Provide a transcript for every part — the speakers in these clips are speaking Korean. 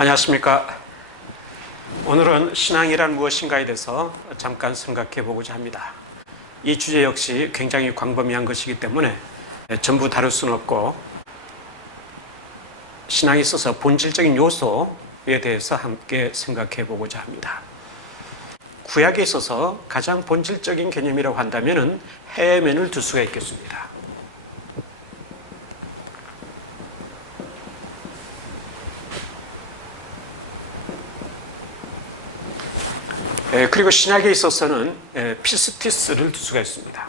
안녕하십니까. 오늘은 신앙이란 무엇인가에 대해서 잠깐 생각해 보고자 합니다. 이 주제 역시 굉장히 광범위한 것이기 때문에 전부 다룰 수는 없고, 신앙에 있어서 본질적인 요소에 대해서 함께 생각해 보고자 합니다. 구약에 있어서 가장 본질적인 개념이라고 한다면 해면을 둘 수가 있겠습니다. 그리고 신약에 있어서는 피스티스를 둘 수가 있습니다.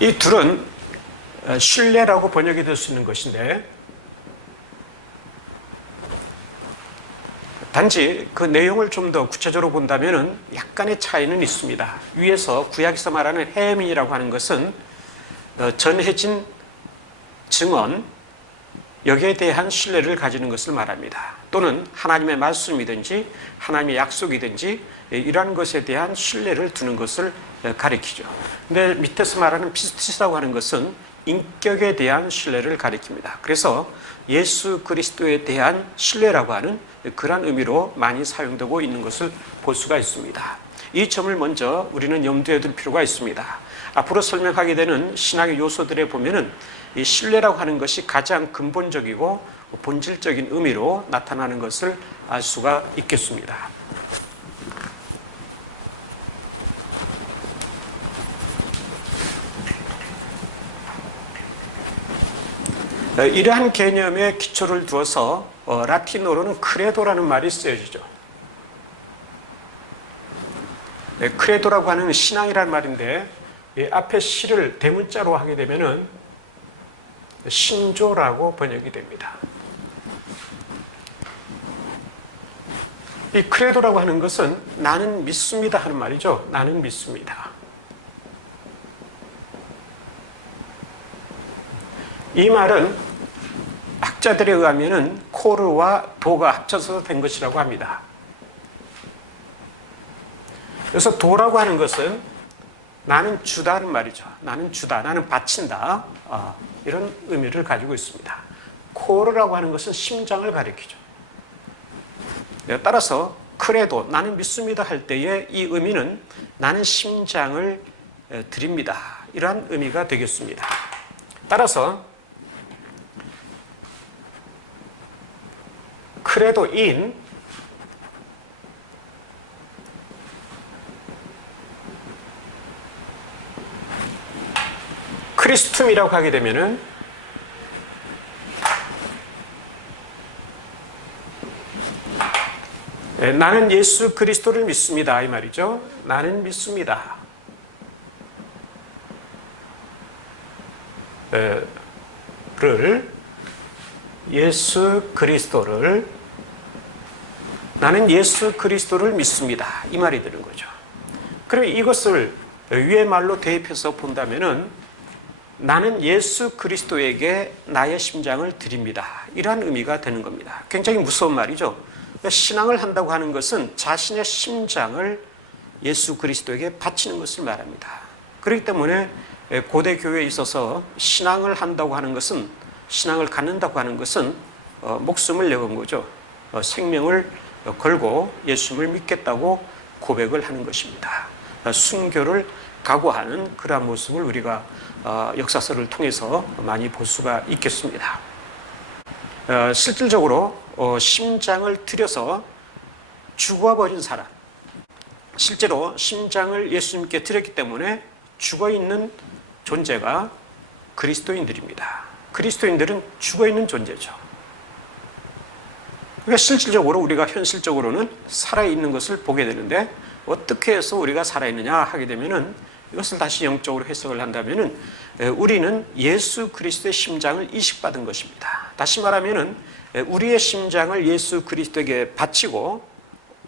이 둘은 신뢰라고 번역이 될 수 있는 것인데, 단지 그 내용을 좀 더 구체적으로 본다면 약간의 차이는 있습니다. 위에서 구약에서 말하는 해민이라고 하는 것은 전해진 증언, 여기에 대한 신뢰를 가지는 것을 말합니다. 또는 하나님의 말씀이든지 하나님의 약속이든지 이러한 것에 대한 신뢰를 두는 것을 가리키죠. 근데 밑에서 말하는 피스티스라고 하는 것은 인격에 대한 신뢰를 가리킵니다. 그래서 예수 그리스도에 대한 신뢰라고 하는 그런 의미로 많이 사용되고 있는 것을 볼 수가 있습니다. 이 점을 먼저 우리는 염두에 둘 필요가 있습니다. 앞으로 설명하게 되는 신학의 요소들에 보면은 이 신뢰라고 하는 것이 가장 근본적이고 본질적인 의미로 나타나는 것을 알 수가 있겠습니다. 이러한 개념에 기초를 두어서 라틴어로는 크레도라는 말이 쓰여지죠. 크레도라고 하는 신앙이라는 말인데, 앞에 시를 대문자로 하게 되면은 신조라고 번역이 됩니다. 이 크레도라고 하는 것은 나는 믿습니다 하는 말이죠. 나는 믿습니다. 이 말은 학자들에 의하면 코르와 도가 합쳐서 된 것이라고 합니다. 그래서 도라고 하는 것은 나는 주다는 말이죠. 나는 주다, 나는 바친다, 이런 의미를 가지고 있습니다. 코르라고 하는 것은 심장을 가리키죠. 따라서 크레도, 나는 믿습니다 할 때의 이 의미는 나는 심장을 드립니다, 이러한 의미가 되겠습니다. 따라서 크레도인, 크리스툼이라고 하게 되면은 나는 예수 그리스도를 믿습니다, 이 말이죠. 나는 믿습니다. 나는 예수 그리스도를 믿습니다, 이 말이 되는 거죠. 그럼 이것을 위의 말로 대입해서 본다면은 나는 예수 그리스도에게 나의 심장을 드립니다, 이러한 의미가 되는 겁니다. 굉장히 무서운 말이죠. 신앙을 한다고 하는 것은 자신의 심장을 예수 그리스도에게 바치는 것을 말합니다. 그렇기 때문에 고대 교회에 있어서 신앙을 한다고 하는 것은, 신앙을 갖는다고 하는 것은 목숨을 내건 거죠. 생명을 걸고 예수님을 믿겠다고 고백을 하는 것입니다. 순교를 각오하는 그러한 모습을 우리가 역사서를 통해서 많이 볼 수가 있겠습니다. 실질적으로 심장을 들여서 죽어버린 사람, 실제로 심장을 예수님께 드렸기 때문에 죽어있는 존재가 그리스도인들입니다. 그리스도인들은 죽어있는 존재죠. 그러니까 실질적으로 우리가 현실적으로는 살아있는 것을 보게 되는데, 어떻게 해서 우리가 살아있느냐 하게 되면은, 이것을 다시 영적으로 해석을 한다면은 우리는 예수 그리스도의 심장을 이식받은 것입니다. 다시 말하면은 우리의 심장을 예수 그리스도에게 바치고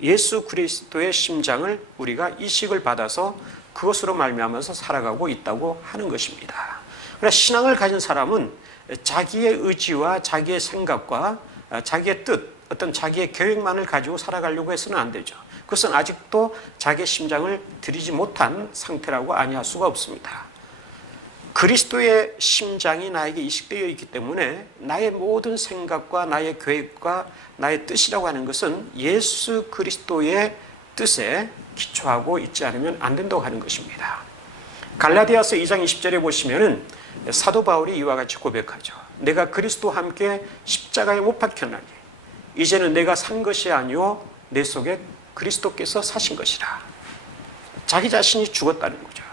예수 그리스도의 심장을 우리가 이식을 받아서 그것으로 말미암아서 살아가고 있다고 하는 것입니다. 그러나 신앙을 가진 사람은 자기의 의지와 자기의 생각과 자기의 뜻, 어떤 자기의 계획만을 가지고 살아가려고 해서는 안 되죠. 그것은 아직도 자기의 심장을 들이지 못한 상태라고 아니할 수가 없습니다. 그리스도의 심장이 나에게 이식되어 있기 때문에 나의 모든 생각과 나의 계획과 나의 뜻이라고 하는 것은 예수 그리스도의 뜻에 기초하고 있지 않으면 안 된다고 하는 것입니다. 갈라디아서 2장 20절에 보시면은 사도 바울이 이와 같이 고백하죠. 내가 그리스도와 함께 십자가에 못 박혔나니 이제는 내가 산 것이 아니요 내 속에 그리스도께서 사신 것이라. 자기 자신이 죽었다는 거죠.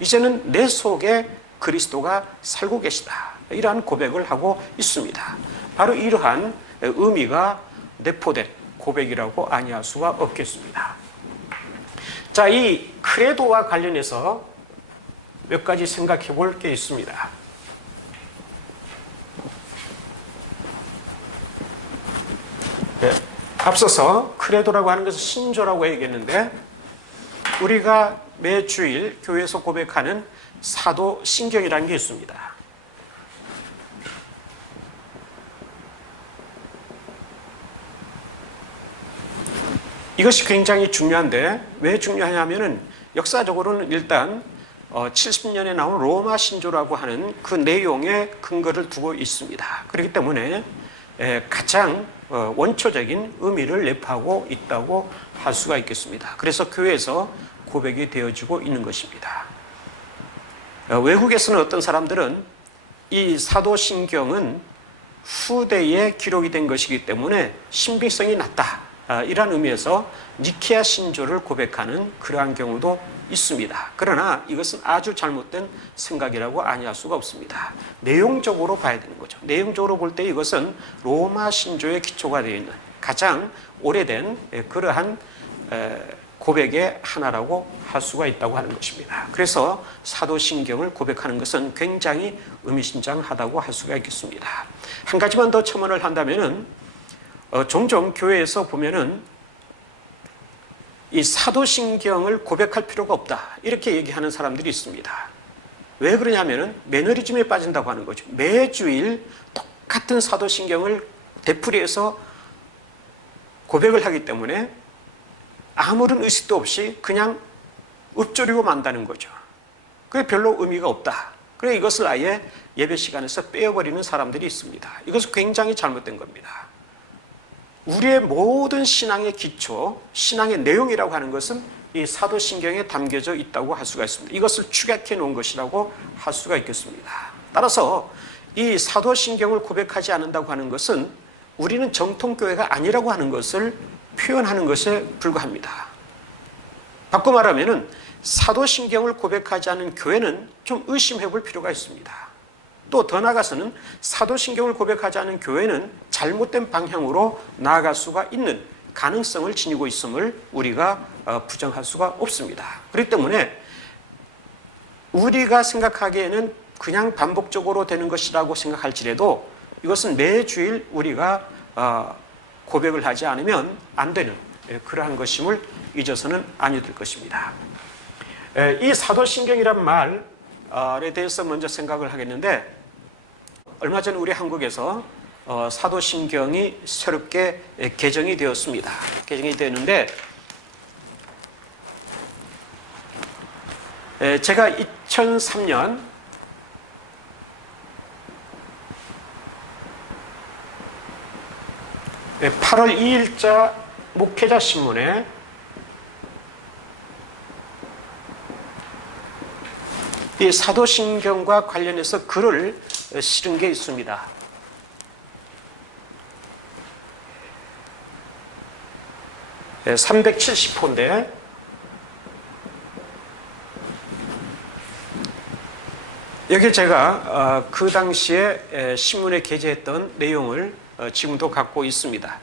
이제는 내 속에 그리스도가 살고 계시다. 이러한 고백을 하고 있습니다. 바로 이러한 의미가 내포된 고백이라고 아니할 수가 없겠습니다. 자, 이 크레도와 관련해서 몇 가지 생각해 볼 게 있습니다. 네, 앞서서 크레도라고 하는 것은 신조라고 얘기했는데 우리가 매주일 교회에서 고백하는 사도 신경이라는 게 있습니다. 이것이 굉장히 중요한데 왜 중요하냐면은 역사적으로는 일단 70년에 나온 로마 신조라고 하는 그 내용에 근거를 두고 있습니다. 그렇기 때문에 가장 원초적인 의미를 내포하고 있다고 할 수가 있겠습니다. 그래서 교회에서 고백이 되어지고 있는 것입니다. 외국에서는 어떤 사람들은 이 사도신경은 후대에 기록이 된 것이기 때문에 신빙성이 낮다. 이런 의미에서 니케아 신조를 고백하는 그러한 경우도 있습니다. 그러나 이것은 아주 잘못된 생각이라고 아니할 수가 없습니다. 내용적으로 봐야 되는 거죠. 내용적으로 볼 때 이것은 로마 신조의 기초가 되어 있는 가장 오래된 그러한 고백의 하나라고 할 수가 있다고 하는 것입니다. 그래서 사도신경을 고백하는 것은 굉장히 의미심장하다고 할 수가 있겠습니다. 한 가지만 더 첨언을 한다면은 종종 교회에서 보면은 이 사도신경을 고백할 필요가 없다 이렇게 얘기하는 사람들이 있습니다. 왜 그러냐면은 매너리즘에 빠진다고 하는 거죠. 매주일 똑같은 사도신경을 되풀이해서 고백을 하기 때문에 아무런 의식도 없이 그냥 읊조리고 만다는 거죠. 그게 별로 의미가 없다. 그래서 이것을 아예 예배 시간에서 빼어버리는 사람들이 있습니다. 이것은 굉장히 잘못된 겁니다. 우리의 모든 신앙의 기초, 신앙의 내용이라고 하는 것은 이 사도신경에 담겨져 있다고 할 수가 있습니다. 이것을 축약해 놓은 것이라고 할 수가 있겠습니다. 따라서 이 사도신경을 고백하지 않는다고 하는 것은 우리는 정통교회가 아니라고 하는 것을 표현하는 것에 불과합니다. 바꿔 말하면 사도신경을 고백하지 않은 교회는 좀 의심해 볼 필요가 있습니다. 또 더 나아가서는 사도신경을 고백하지 않은 교회는 잘못된 방향으로 나아갈 수가 있는 가능성을 지니고 있음을 우리가 부정할 수가 없습니다. 그렇기 때문에 우리가 생각하기에는 그냥 반복적으로 되는 것이라고 생각할지라도 이것은 매주일 우리가 고백을 하지 않으면 안 되는 그러한 것임을 잊어서는 아니 될 것입니다. 이 사도신경이란 말에 대해서 먼저 생각을 하겠는데 얼마 전 우리 한국에서 사도신경이 새롭게 개정이 되었습니다. 개정이 되었는데 제가 2003년 8월 2일자 목회자 신문에 이 사도신경과 관련해서 글을 실은 게 있습니다. 네, 370호인데 여기 제가 그 당시에 신문에 게재했던 내용을 지금도 갖고 있습니다.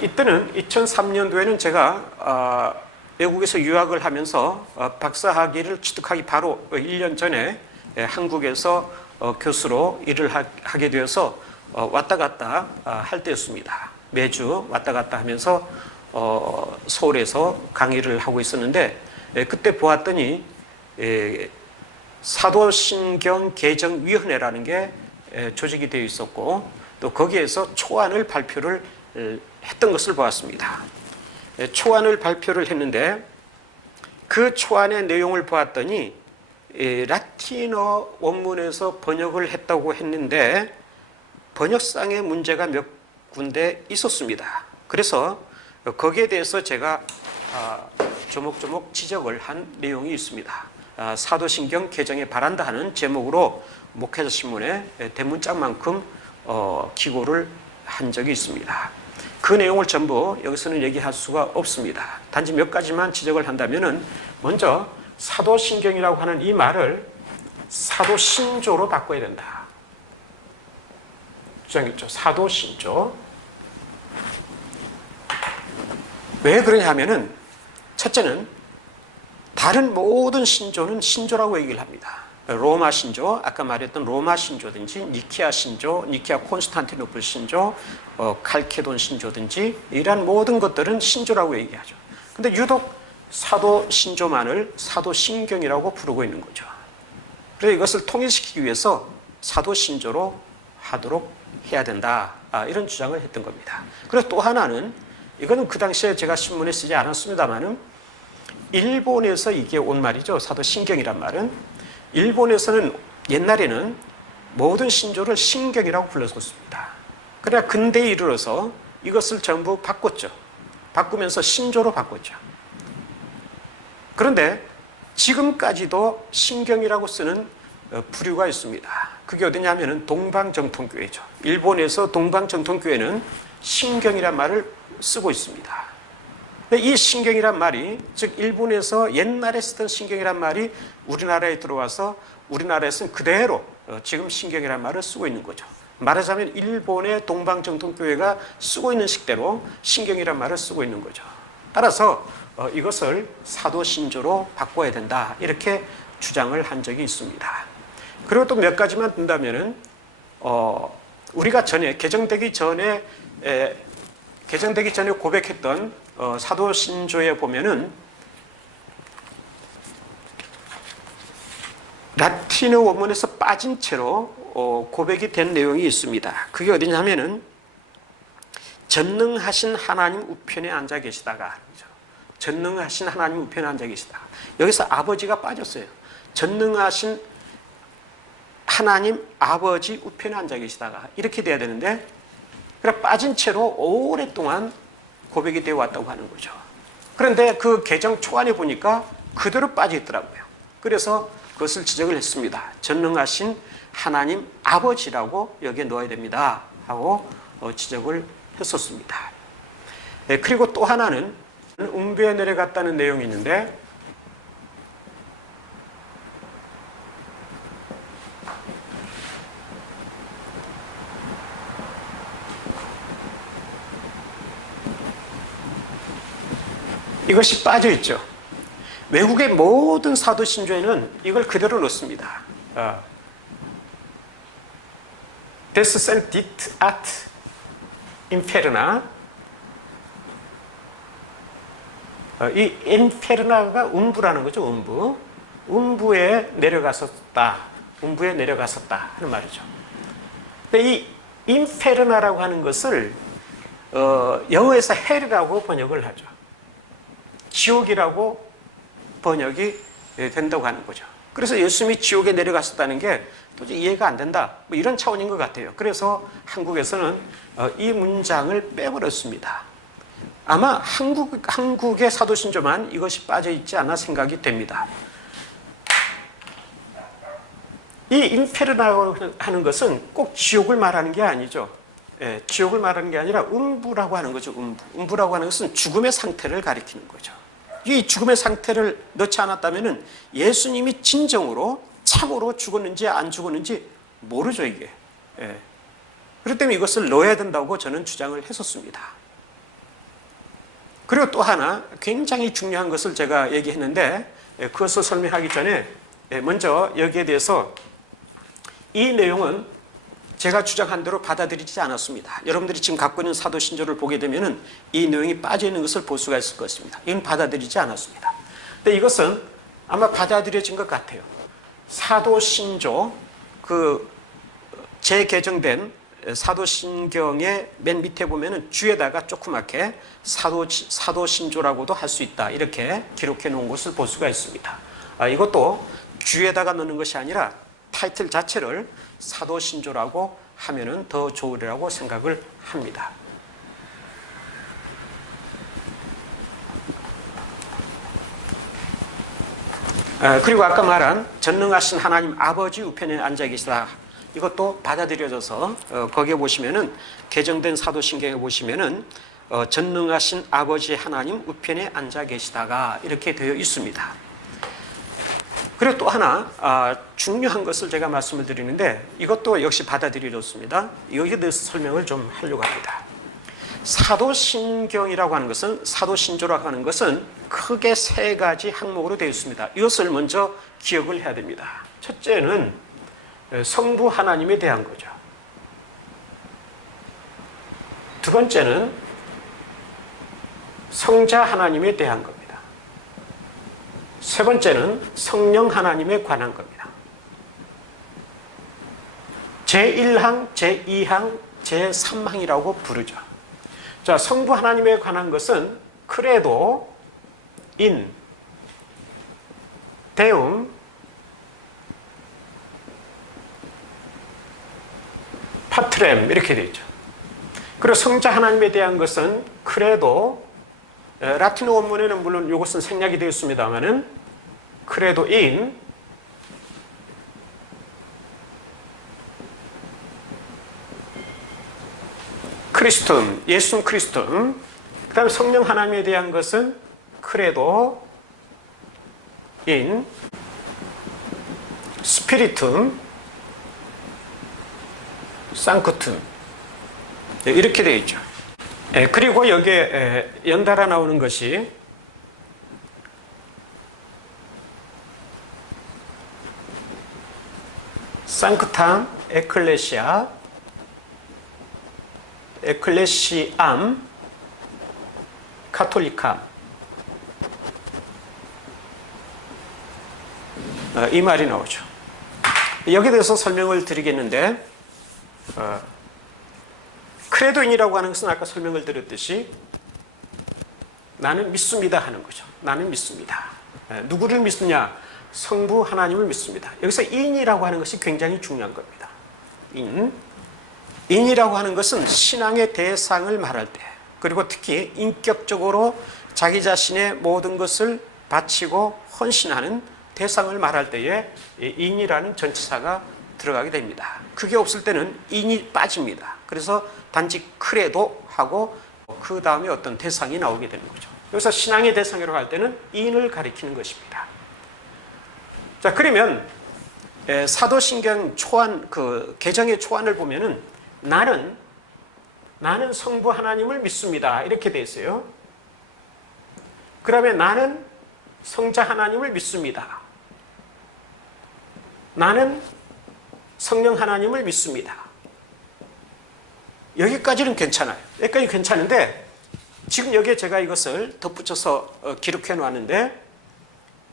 이때는 2003년도에는 제가 외국에서 유학을 하면서 박사학위를 취득하기 바로 1년 전에 한국에서 교수로 일을 하게 되어서 왔다 갔다 할 때였습니다. 매주 왔다 갔다 하면서 서울에서 강의를 하고 있었는데 그때 보았더니 사도신경 개정위원회라는 게 조직이 되어 있었고 또 거기에서 초안을 발표를 했던 것을 보았습니다. 초안을 발표를 했는데 그 초안의 내용을 보았더니 라틴어 원문에서 번역을 했다고 했는데 번역상의 문제가 몇 군데 있었습니다. 그래서 거기에 대해서 제가 조목조목 지적을 한 내용이 있습니다. 사도신경 개정에 바란다 하는 제목으로 목회자 신문에 대문짝만큼 기고를 한 적이 있습니다. 그 내용을 전부 여기서는 얘기할 수가 없습니다. 단지 몇 가지만 지적을 한다면은 먼저 사도신경이라고 하는 이 말을 사도신조로 바꿔야 된다. 주장했죠. 사도신조. 왜 그러냐 하면은 첫째는 다른 모든 신조는 신조라고 얘기를 합니다. 로마 신조, 아까 말했던 로마 신조든지 니케아 신조, 니케아 콘스탄티노플 신조, 칼케돈 신조든지 이러한 모든 것들은 신조라고 얘기하죠. 근데 유독 사도 신조만을 사도 신경이라고 부르고 있는 거죠. 그래서 이것을 통일시키기 위해서 사도 신조로 하도록 해야 된다. 이런 주장을 했던 겁니다. 그리고 또 하나는 이거는 그 당시에 제가 신문에 쓰지 않았습니다만은 일본에서 이게 온 말이죠. 사도 신경이란 말은 일본에서는 옛날에는 모든 신조를 신경이라고 불렀었습니다. 그러나 근대에 이르러서 이것을 전부 바꿨죠. 바꾸면서 신조로 바꿨죠. 그런데 지금까지도 신경이라고 쓰는 부류가 있습니다. 그게 어디냐면은 동방정통교회죠. 일본에서 동방정통교회는 신경이란 말을 쓰고 있습니다. 이 신경이란 말이, 즉 일본에서 옛날에 쓰던 신경이란 말이 우리나라에 들어와서 우리나라에서는 그대로 지금 신경이란 말을 쓰고 있는 거죠. 말하자면 일본의 동방정통교회가 쓰고 있는 식대로 신경이란 말을 쓰고 있는 거죠. 따라서 이것을 사도신조로 바꿔야 된다, 이렇게 주장을 한 적이 있습니다. 그리고 또 몇 가지만 든다면은 우리가 전에 개정되기 전에 고백했던 사도신조에 보면은 라틴어 원문에서 빠진 채로 고백이 된 내용이 있습니다. 그게 어디냐면은 전능하신 하나님 우편에 앉아 계시다가, 전능하신 하나님 우편에 앉아 계시다. 여기서 아버지가 빠졌어요. 전능하신 하나님 아버지 우편에 앉아 계시다가 이렇게 돼야 되는데, 그래 빠진 채로 오랫동안 고백이 되어 왔다고 하는 거죠. 그런데 그 개정 초안에 보니까 그대로 빠져 있더라고요. 그래서 그것을 지적을 했습니다. 전능하신 하나님 아버지라고 여기에 넣어야 됩니다 하고 지적을 했었습니다. 그리고 또 하나는 음부에 내려갔다는 내용이 있는데, 이것이 빠져 있죠. 외국의 모든 사도신조에는 이걸 그대로 넣습니다. Descentit ad inferna. 이 인페르나가 음부라는 거죠. 음부. 음부에 내려갔었다. 음부에 내려갔었다 하는 말이죠. 근데 이 인페르나라고 하는 것을 영어에서 헬이라고 번역을 하죠. 지옥이라고 번역이 된다고 하는 거죠. 그래서 예수님이 지옥에 내려갔었다는 게 도저히 이해가 안 된다, 뭐 이런 차원인 것 같아요. 그래서 한국에서는 이 문장을 빼버렸습니다. 아마 한국의 사도신조만 이것이 빠져 있지 않아 생각이 됩니다. 이 인페르나라고 하는 것은 꼭 지옥을 말하는 게 아니죠. 지옥을 말하는 게 아니라 음부라고 하는 거죠. 음부라고 하는 것은 죽음의 상태를 가리키는 거죠. 이 죽음의 상태를 넣지 않았다면 예수님이 진정으로 참으로 죽었는지 안 죽었는지 모르죠, 이게. 그렇기 때문에 이것을 넣어야 된다고 저는 주장을 했었습니다. 그리고 또 하나 굉장히 중요한 것을 제가 얘기했는데, 그것을 설명하기 전에 먼저 여기에 대해서 이 내용은 제가 주장한 대로 받아들이지 않았습니다. 여러분들이 지금 갖고 있는 사도신조를 보게 되면 이 내용이 빠져 있는 것을 볼 수가 있을 것입니다. 이건 받아들이지 않았습니다. 근데 이것은 아마 받아들여진 것 같아요. 사도신조, 그 재개정된 사도신경의 맨 밑에 보면은 주에다가 조그맣게 사도신조라고도 할 수 있다, 이렇게 기록해 놓은 것을 볼 수가 있습니다. 이것도 주에다가 넣는 것이 아니라 타이틀 자체를 사도신조라고 하면은 더 좋으리라고 생각을 합니다. 그리고 아까 말한 전능하신 하나님 아버지 우편에 앉아 계시다, 이것도 받아들여져서 거기에 보시면은 개정된 사도신경에 보시면은 전능하신 아버지 하나님 우편에 앉아 계시다가 이렇게 되어 있습니다. 그리고 또 하나 중요한 것을 제가 말씀을 드리는데 이것도 역시 받아들여졌습니다. 여기에 대해서 설명을 좀 하려고 합니다. 사도신경이라고 하는 것은, 사도신조라고 하는 것은 크게 세 가지 항목으로 되어 있습니다. 이것을 먼저 기억을 해야 됩니다. 첫째는 성부 하나님에 대한 거죠. 두 번째는 성자 하나님에 대한 겁니다. 세 번째는 성령 하나님에 관한 겁니다. 제1항, 제2항, 제3항이라고 부르죠. 자, 성부 하나님에 관한 것은 크레도, 인, 데움, 파트렘 이렇게 되어 있죠. 그리고 성자 하나님에 대한 것은 크레도, 라틴어 원문에는 물론 이것은 생략이 되어 있습니다만은 크레도 인, 크리스툼, 예수 크리스툼, 그 다음에 성령 하나님에 대한 것은 크레도 인 스피리툼 상크툼, 이렇게 되어 있죠. 그리고 여기에 연달아 나오는 것이 상크탐, 에클레시아, 에클레시암, 카톨리카, 이 말이 나오죠. 여기에 대해서 설명을 드리겠는데, 크레도인이라고 하는 것은 아까 설명을 드렸듯이 나는 믿습니다 하는 거죠. 나는 믿습니다. 누구를 믿느냐? 성부 하나님을 믿습니다. 여기서 인이라고 하는 것이 굉장히 중요한 겁니다. 인이라고 하는 것은 신앙의 대상을 말할 때, 그리고 특히 인격적으로 자기 자신의 모든 것을 바치고 헌신하는 대상을 말할 때에 인이라는 전치사가 들어가게 됩니다. 그게 없을 때는 인이 빠집니다. 그래서 단지 크레도 하고 그 다음에 어떤 대상이 나오게 되는 거죠. 여기서 신앙의 대상이라고 할 때는 인을 가리키는 것입니다. 자, 그러면 사도신경 초안, 그 개정의 초안을 보면은 나는 성부 하나님을 믿습니다, 이렇게 돼 있어요. 그러면 나는 성자 하나님을 믿습니다. 나는 성령 하나님을 믿습니다. 여기까지는 괜찮아요. 여기까지 괜찮은데 지금 여기에 제가 이것을 덧붙여서 기록해 놓았는데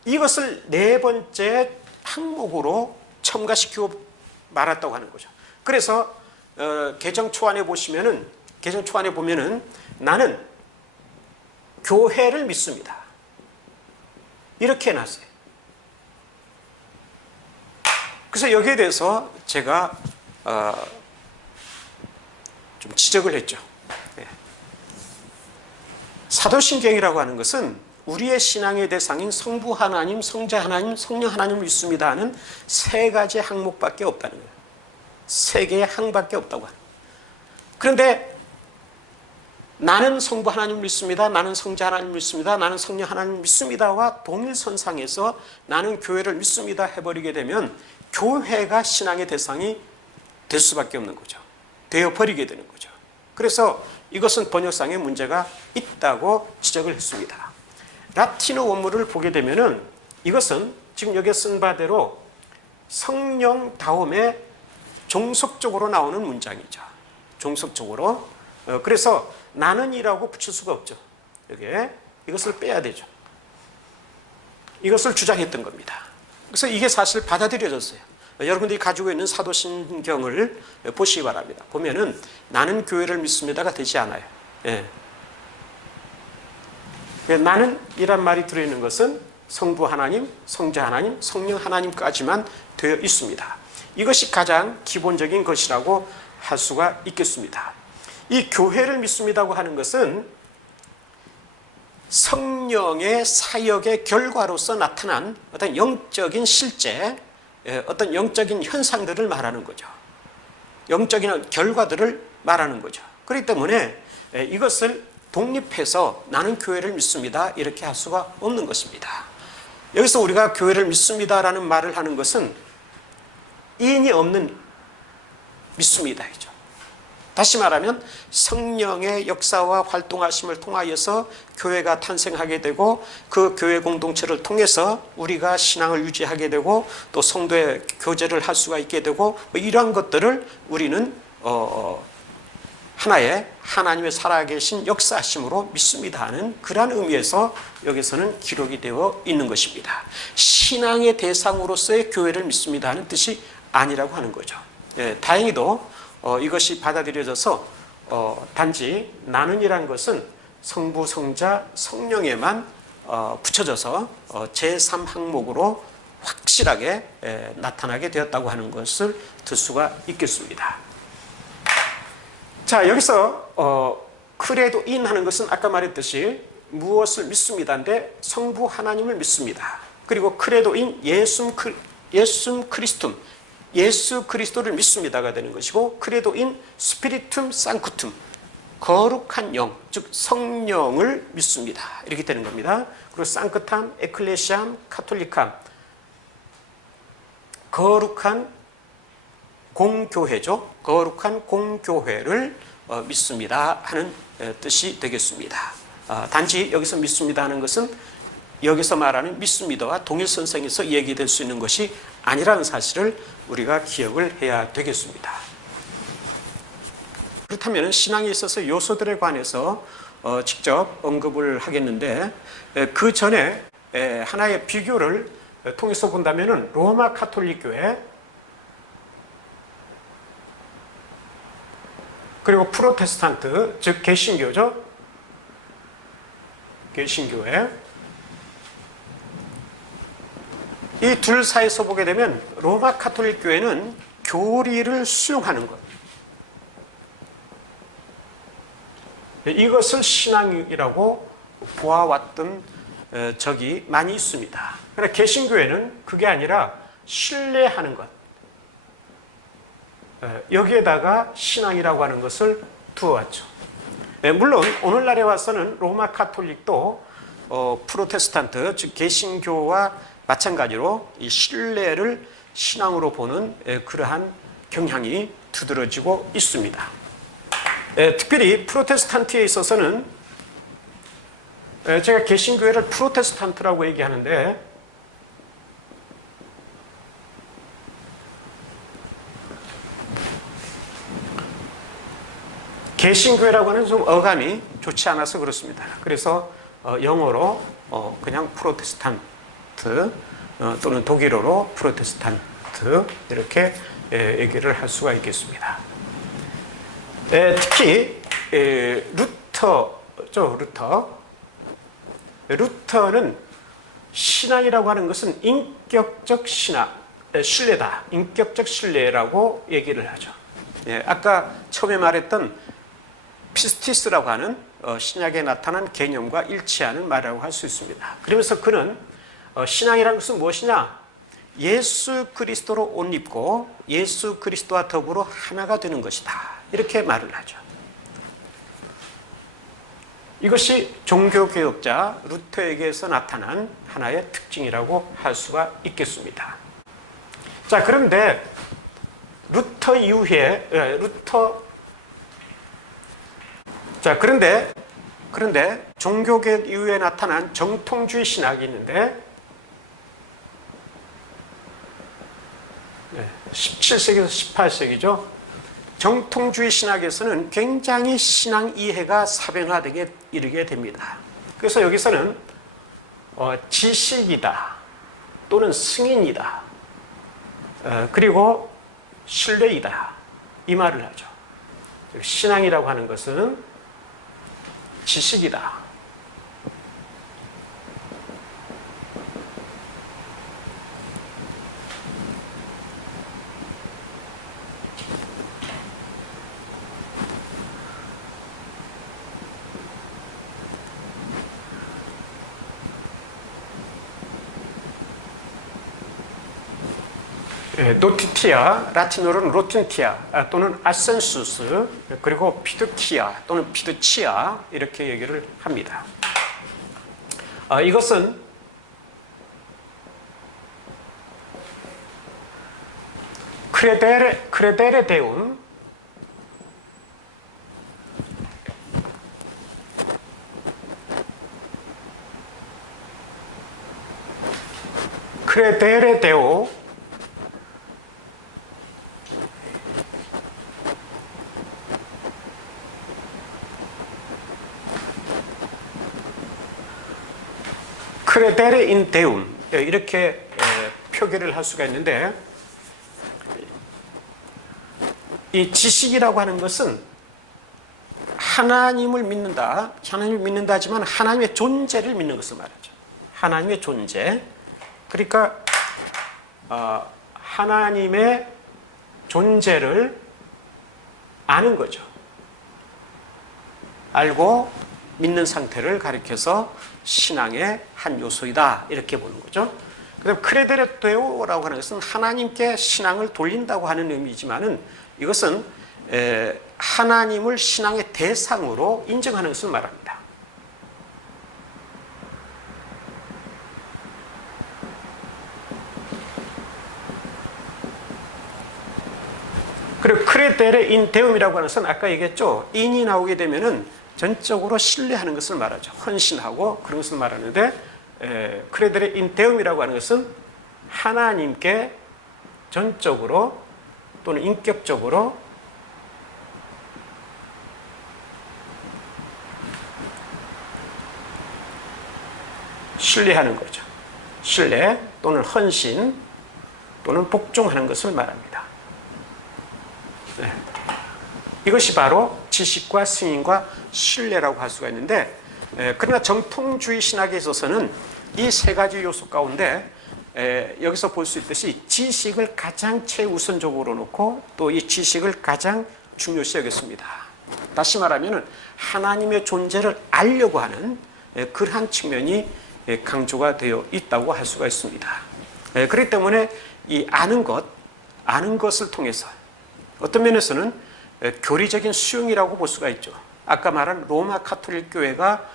이것을 네 번째 항목으로 첨가시키고 말았다고 하는 거죠. 그래서 개정 초안에 보면은 나는 교회를 믿습니다, 이렇게 해놨어요. 그래서 여기에 대해서 제가 좀 지적을 했죠. 사도신경이라고 하는 것은 우리의 신앙의 대상인 성부 하나님, 성자 하나님, 성령 하나님을 믿습니다 하는 세 가지 항목밖에 없다는 거예요. 세 개의 항밖에 없다고 하는 거예요. 그런데 나는 성부 하나님을 믿습니다, 나는 성자 하나님을 믿습니다, 나는 성령 하나님을 믿습니다와 동일선상에서 나는 교회를 믿습니다 해버리게 되면 교회가 신앙의 대상이 될 수밖에 없는 거죠. 되어버리게 되는 거죠. 그래서 이것은 번역상에 문제가 있다고 지적을 했습니다. 라틴어 원문을 보게 되면은 이것은 지금 여기에 쓴 바대로 성령 다음에 종속적으로 나오는 문장이죠. 종속적으로. 그래서 나는이라고 붙일 수가 없죠. 여기에 이것을 빼야 되죠. 이것을 주장했던 겁니다. 그래서 이게 사실 받아들여졌어요. 여러분들이 가지고 있는 사도신경을 보시기 바랍니다. 보면은 나는 교회를 믿습니다가 되지 않아요. 예. 나는 이란 말이 들어있는 것은 성부 하나님, 성자 하나님, 성령 하나님까지만 되어 있습니다. 이것이 가장 기본적인 것이라고 할 수가 있겠습니다. 이 교회를 믿습니다고 하는 것은 성령의 사역의 결과로서 나타난 어떤 영적인 실제, 어떤 영적인 현상들을 말하는 거죠. 영적인 결과들을 말하는 거죠. 그렇기 때문에 이것을 독립해서 나는 교회를 믿습니다 이렇게 할 수가 없는 것입니다. 여기서 우리가 교회를 믿습니다라는 말을 하는 것은 이인이 없는 믿습니다이죠. 다시 말하면 성령의 역사와 활동하심을 통하여서 교회가 탄생하게 되고 그 교회 공동체를 통해서 우리가 신앙을 유지하게 되고 또 성도의 교제를 할 수가 있게 되고 이러한 것들을 우리는 하나의 하나님의 살아계신 역사심으로 믿습니다 하는 그러한 의미에서 여기서는 기록이 되어 있는 것입니다. 신앙의 대상으로서의 교회를 믿습니다 하는 뜻이 아니라고 하는 거죠. 다행히도 이것이 받아들여져서 단지 나는이란 것은 성부, 성자, 성령에만 붙여져서 제3항목으로 확실하게 나타나게 되었다고 하는 것을 들 수가 있겠습니다. 자, 여기서 그래도인 하는 것은 아까 말했듯이 무엇을 믿습니다인데 성부 하나님을 믿습니다. 그리고 그래도인 예수 그리스도 예수 그리스도를 믿습니다가 되는 것이고 그래도인 스피리툼 상쿠툼 거룩한 영, 즉 성령을 믿습니다 이렇게 되는 겁니다. 그리고 상크탐, 에클레시암, 카톨릭함 거룩한 공교회죠. 거룩한 공교회를 믿습니다 하는 뜻이 되겠습니다. 단지 여기서 믿습니다 하는 것은 여기서 말하는 믿습니다와 동일선상에서 얘기될 수 있는 것이 아니라는 사실을 우리가 기억을 해야 되겠습니다. 그렇다면 신앙에 있어서 요소들에 관해서 직접 언급을 하겠는데 그 전에 하나의 비교를 통해서 본다면 로마 카톨릭 교회 그리고 프로테스탄트 즉 개신교죠. 개신교회 이 둘 사이에서 보게 되면 로마 카톨릭 교회는 교리를 수용하는 것 이것을 신앙이라고 보아왔던 적이 많이 있습니다. 그러나 개신교회는 그게 아니라 신뢰하는 것 여기에다가 신앙이라고 하는 것을 두어왔죠. 물론 오늘날에 와서는 로마 카톨릭도 프로테스탄트 즉 개신교와 마찬가지로 이 신뢰를 신앙으로 보는 그러한 경향이 두드러지고 있습니다. 특별히 프로테스탄트에 있어서는 제가 개신교회를 프로테스탄트라고 얘기하는데 개신교회라고 하는 좀 어감이 좋지 않아서 그렇습니다. 그래서 영어로 그냥 프로테스탄트 또는 독일어로 프로테스탄트 이렇게 얘기를 할 수가 있겠습니다. 특히 루터죠. 루터는 신앙이라고 하는 것은 인격적 신앙, 신뢰다. 인격적 신뢰라고 얘기를 하죠. 아까 처음에 말했던 피스티스라고 하는 신약에 나타난 개념과 일치하는 말이라고 할 수 있습니다. 그러면서 그는 신앙이라는 것은 무엇이냐? 예수 그리스도로 옷 입고 예수 그리스도와 더불어 하나가 되는 것이다. 이렇게 말을 하죠. 이것이 종교개혁자 루터에게서 나타난 하나의 특징이라고 할 수가 있겠습니다. 자, 그런데 루터 이후에 그런데 종교개혁 이후에 나타난 정통주의 신학이 있는데 17세기에서 18세기죠. 정통주의 신학에서는 굉장히 신앙 이해가 사변화되게 이르게 됩니다. 그래서 여기서는 지식이다 또는 승인이다 그리고 신뢰이다 이 말을 하죠. 신앙이라고 하는 것은 지식이다. 노티티아, 라틴어로는 로틴티아 또는 아센수스, 그리고 피두키아 또는 피두치아 이렇게 얘기를 합니다. 이것은 크레데레 데움, 크레데레 데오 크레데레 인 데움 이렇게 표기를 할 수가 있는데, 이 지식이라고 하는 것은 하나님을 믿는다, 하나님을 믿는다 하지만 하나님의 존재를 믿는 것을 말하죠. 하나님의 존재. 그러니까 하나님의 존재를 아는 거죠. 알고 믿는 상태를 가리켜서 신앙의 한 요소이다 이렇게 보는 거죠. 그다음 크레데레테오라고 하는 것은 하나님께 신앙을 돌린다고 하는 의미지만은 이것은 하나님을 신앙의 대상으로 인정하는 것을 말합니다. 그리고 크레데레 인 데움이라고 하는 것은 아까 얘기했죠. 인이 나오게 되면은 전적으로 신뢰하는 것을 말하죠. 헌신하고 그런 것을 말하는데, 크레데레 인 데움이라고 하는 것은 하나님께 전적으로 또는 인격적으로 신뢰하는 거죠. 신뢰 또는 헌신 또는 복종하는 것을 말합니다. 네. 이것이 바로 지식과 승인과 신뢰라고 할 수가 있는데, 그러나 정통주의 신학에 있어서는 이 세 가지 요소 가운데 여기서 볼 수 있듯이 지식을 가장 최우선적으로 놓고 또 이 지식을 가장 중요시 여겼습니다. 다시 말하면 하나님의 존재를 알려고 하는 그러한 측면이 강조가 되어 있다고 할 수가 있습니다. 그렇기 때문에 이 아는 것을 통해서 어떤 면에서는 교리적인 수용이라고 볼 수가 있죠. 아까 말한 로마 가톨릭 교회가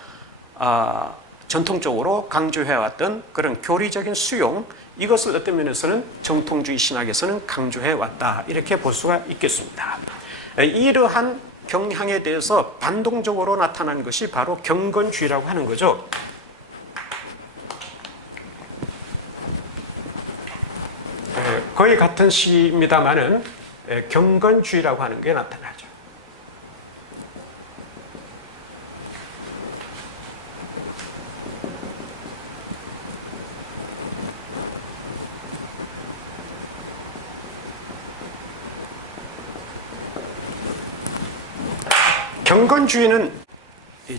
전통적으로 강조해왔던 그런 교리적인 수용, 이것을 어떤 면에서는 정통주의 신학에서는 강조해왔다 이렇게 볼 수가 있겠습니다. 이러한 경향에 대해서 반동적으로 나타난 것이 바로 경건주의라고 하는 거죠. 거의 같은 시입니다만은 경건주의라고 하는 게 나타나죠. 경건주의는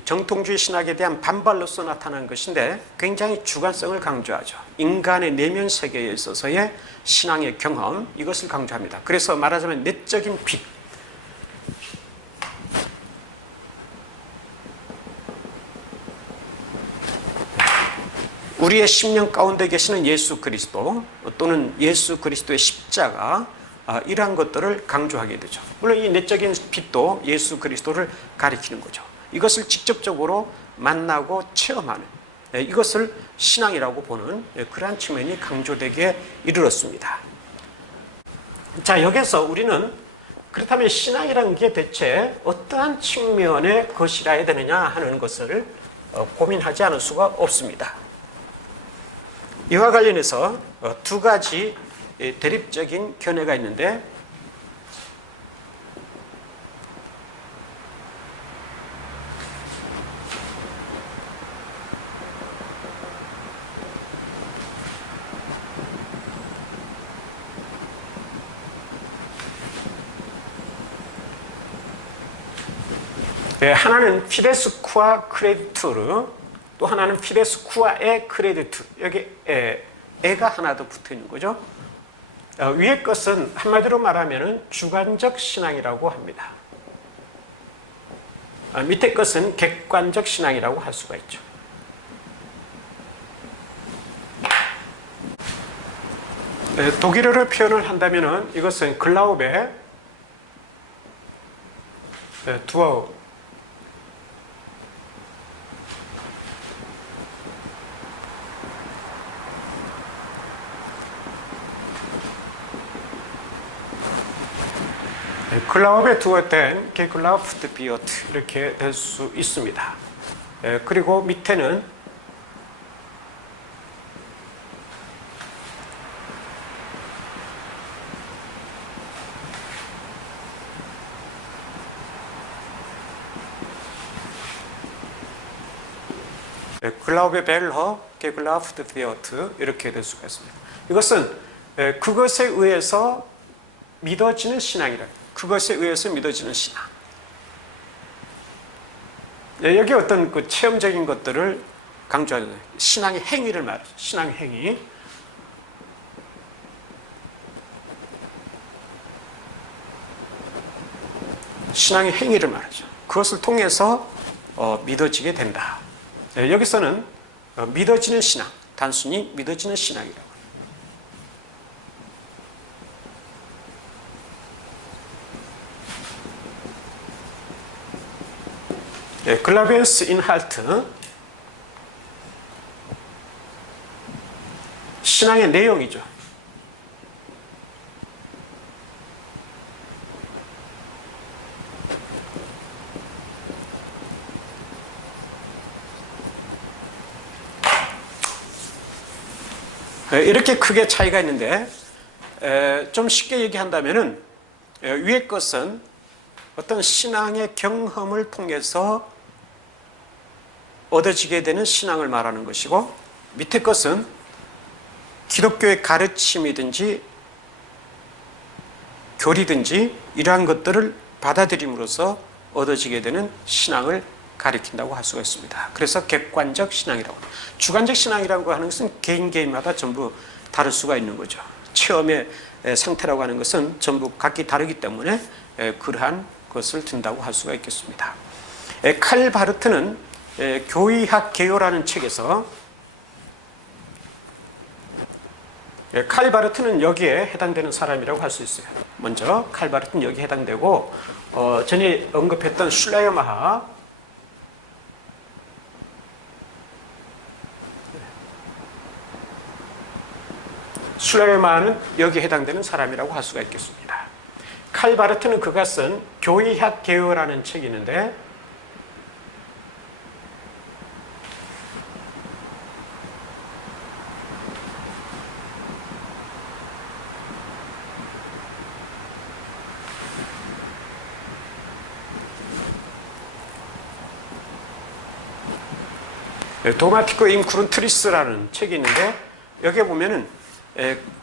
정통주의 신학에 대한 반발로서 나타난 것인데 굉장히 주관성을 강조하죠. 인간의 내면 세계에 있어서의 신앙의 경험, 이것을 강조합니다. 그래서 말하자면 내적인 빛, 우리의 심령 가운데 계시는 예수 그리스도 또는 예수 그리스도의 십자가, 이러한 것들을 강조하게 되죠. 물론 이 내적인 빛도 예수 그리스도를 가리키는 거죠. 이것을 직접적으로 만나고 체험하는, 이것을 신앙이라고 보는 그러한 측면이 강조되게 이르렀습니다. 자, 여기서 우리는 그렇다면 신앙이라는 게 대체 어떠한 측면의 것이라 해야 되느냐 하는 것을 고민하지 않을 수가 없습니다. 이와 관련해서 두 가지 대립적인 견해가 있는데, 하나는 피데스쿠아 크레디투르, 또 하나는 피데스쿠아 에 크레디투. 여기 에가 하나 더 붙어 있는 거죠. 위의 것은 한마디로 말하면 주관적 신앙이라고 합니다. 밑에 것은 객관적 신앙이라고 할 수가 있죠. 독일어로 표현을 한다면 이것은 글라우베 두어 글라우베 두어텐 게글라우프트 비어트 이렇게 될 수 있습니다. 그리고 밑에는 글라우베 벨러 게글라우프트 비어트 이렇게 될 수가 있습니다. 이것은 그것에 의해서 믿어지는 신앙이라. 그것에 의해서 믿어지는 신앙. 여기 어떤 그 체험적인 것들을 강조하는 거예요. 신앙의 행위를 말하죠. 신앙의 행위. 신앙의 행위를 말하죠. 그것을 통해서 믿어지게 된다. 여기서는 믿어지는 신앙, 단순히 믿어지는 신앙이라고. 글라베스 인할트, 신앙의 내용이죠. 이렇게 크게 차이가 있는데 좀 쉽게 얘기한다면 위의 것은 어떤 신앙의 경험을 통해서 얻어지게 되는 신앙을 말하는 것이고, 밑에 것은 기독교의 가르침이든지 교리든지 이러한 것들을 받아들임으로써 얻어지게 되는 신앙을 가리킨다고 할 수가 있습니다. 그래서 객관적 신앙이라고 합니다. 주관적 신앙이라고 하는 것은 개인마다 전부 다를 수가 있는 거죠. 체험의 상태라고 하는 것은 전부 각기 다르기 때문에 그러한 것을 든다고 할 수가 있겠습니다. 칼 바르트는 교의학 개요라는 책에서, 칼 바르트는 여기에 해당되는 사람이라고 할 수 있어요. 먼저 칼 바르트는 여기에 해당되고, 전에 언급했던 슐라이어마하, 슐라이어마하는 여기에 해당되는 사람이라고 할 수가 있겠습니다. 칼 바르트는 그가 쓴 교의학 개요라는 책이 있는데, 도마티코 임 그룬트리스라는 책이 있는데, 여기에 보면은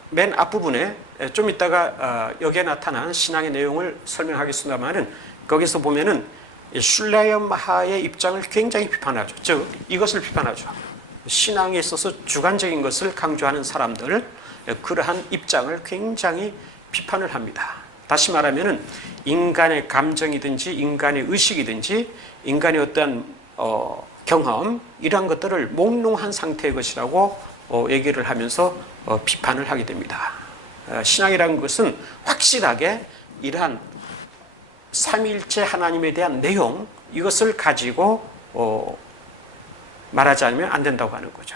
맨 앞부분에 좀 이따가 여기에 나타난 신앙의 내용을 설명하겠습니다만은, 거기서 보면은 슐라이어마하의 입장을 굉장히 비판하죠. 즉 이것을 비판하죠. 신앙에 있어서 주관적인 것을 강조하는 사람들, 그러한 입장을 굉장히 비판을 합니다. 다시 말하면은 인간의 감정이든지 인간의 의식이든지 인간의 어떠한 경험, 이러한 것들을 몽롱한 상태의 것이라고 얘기를 하면서 비판을 하게 됩니다. 신앙이라는 것은 확실하게 이러한 삼위일체 하나님에 대한 내용, 이것을 가지고 말하지 않으면 안 된다고 하는 거죠.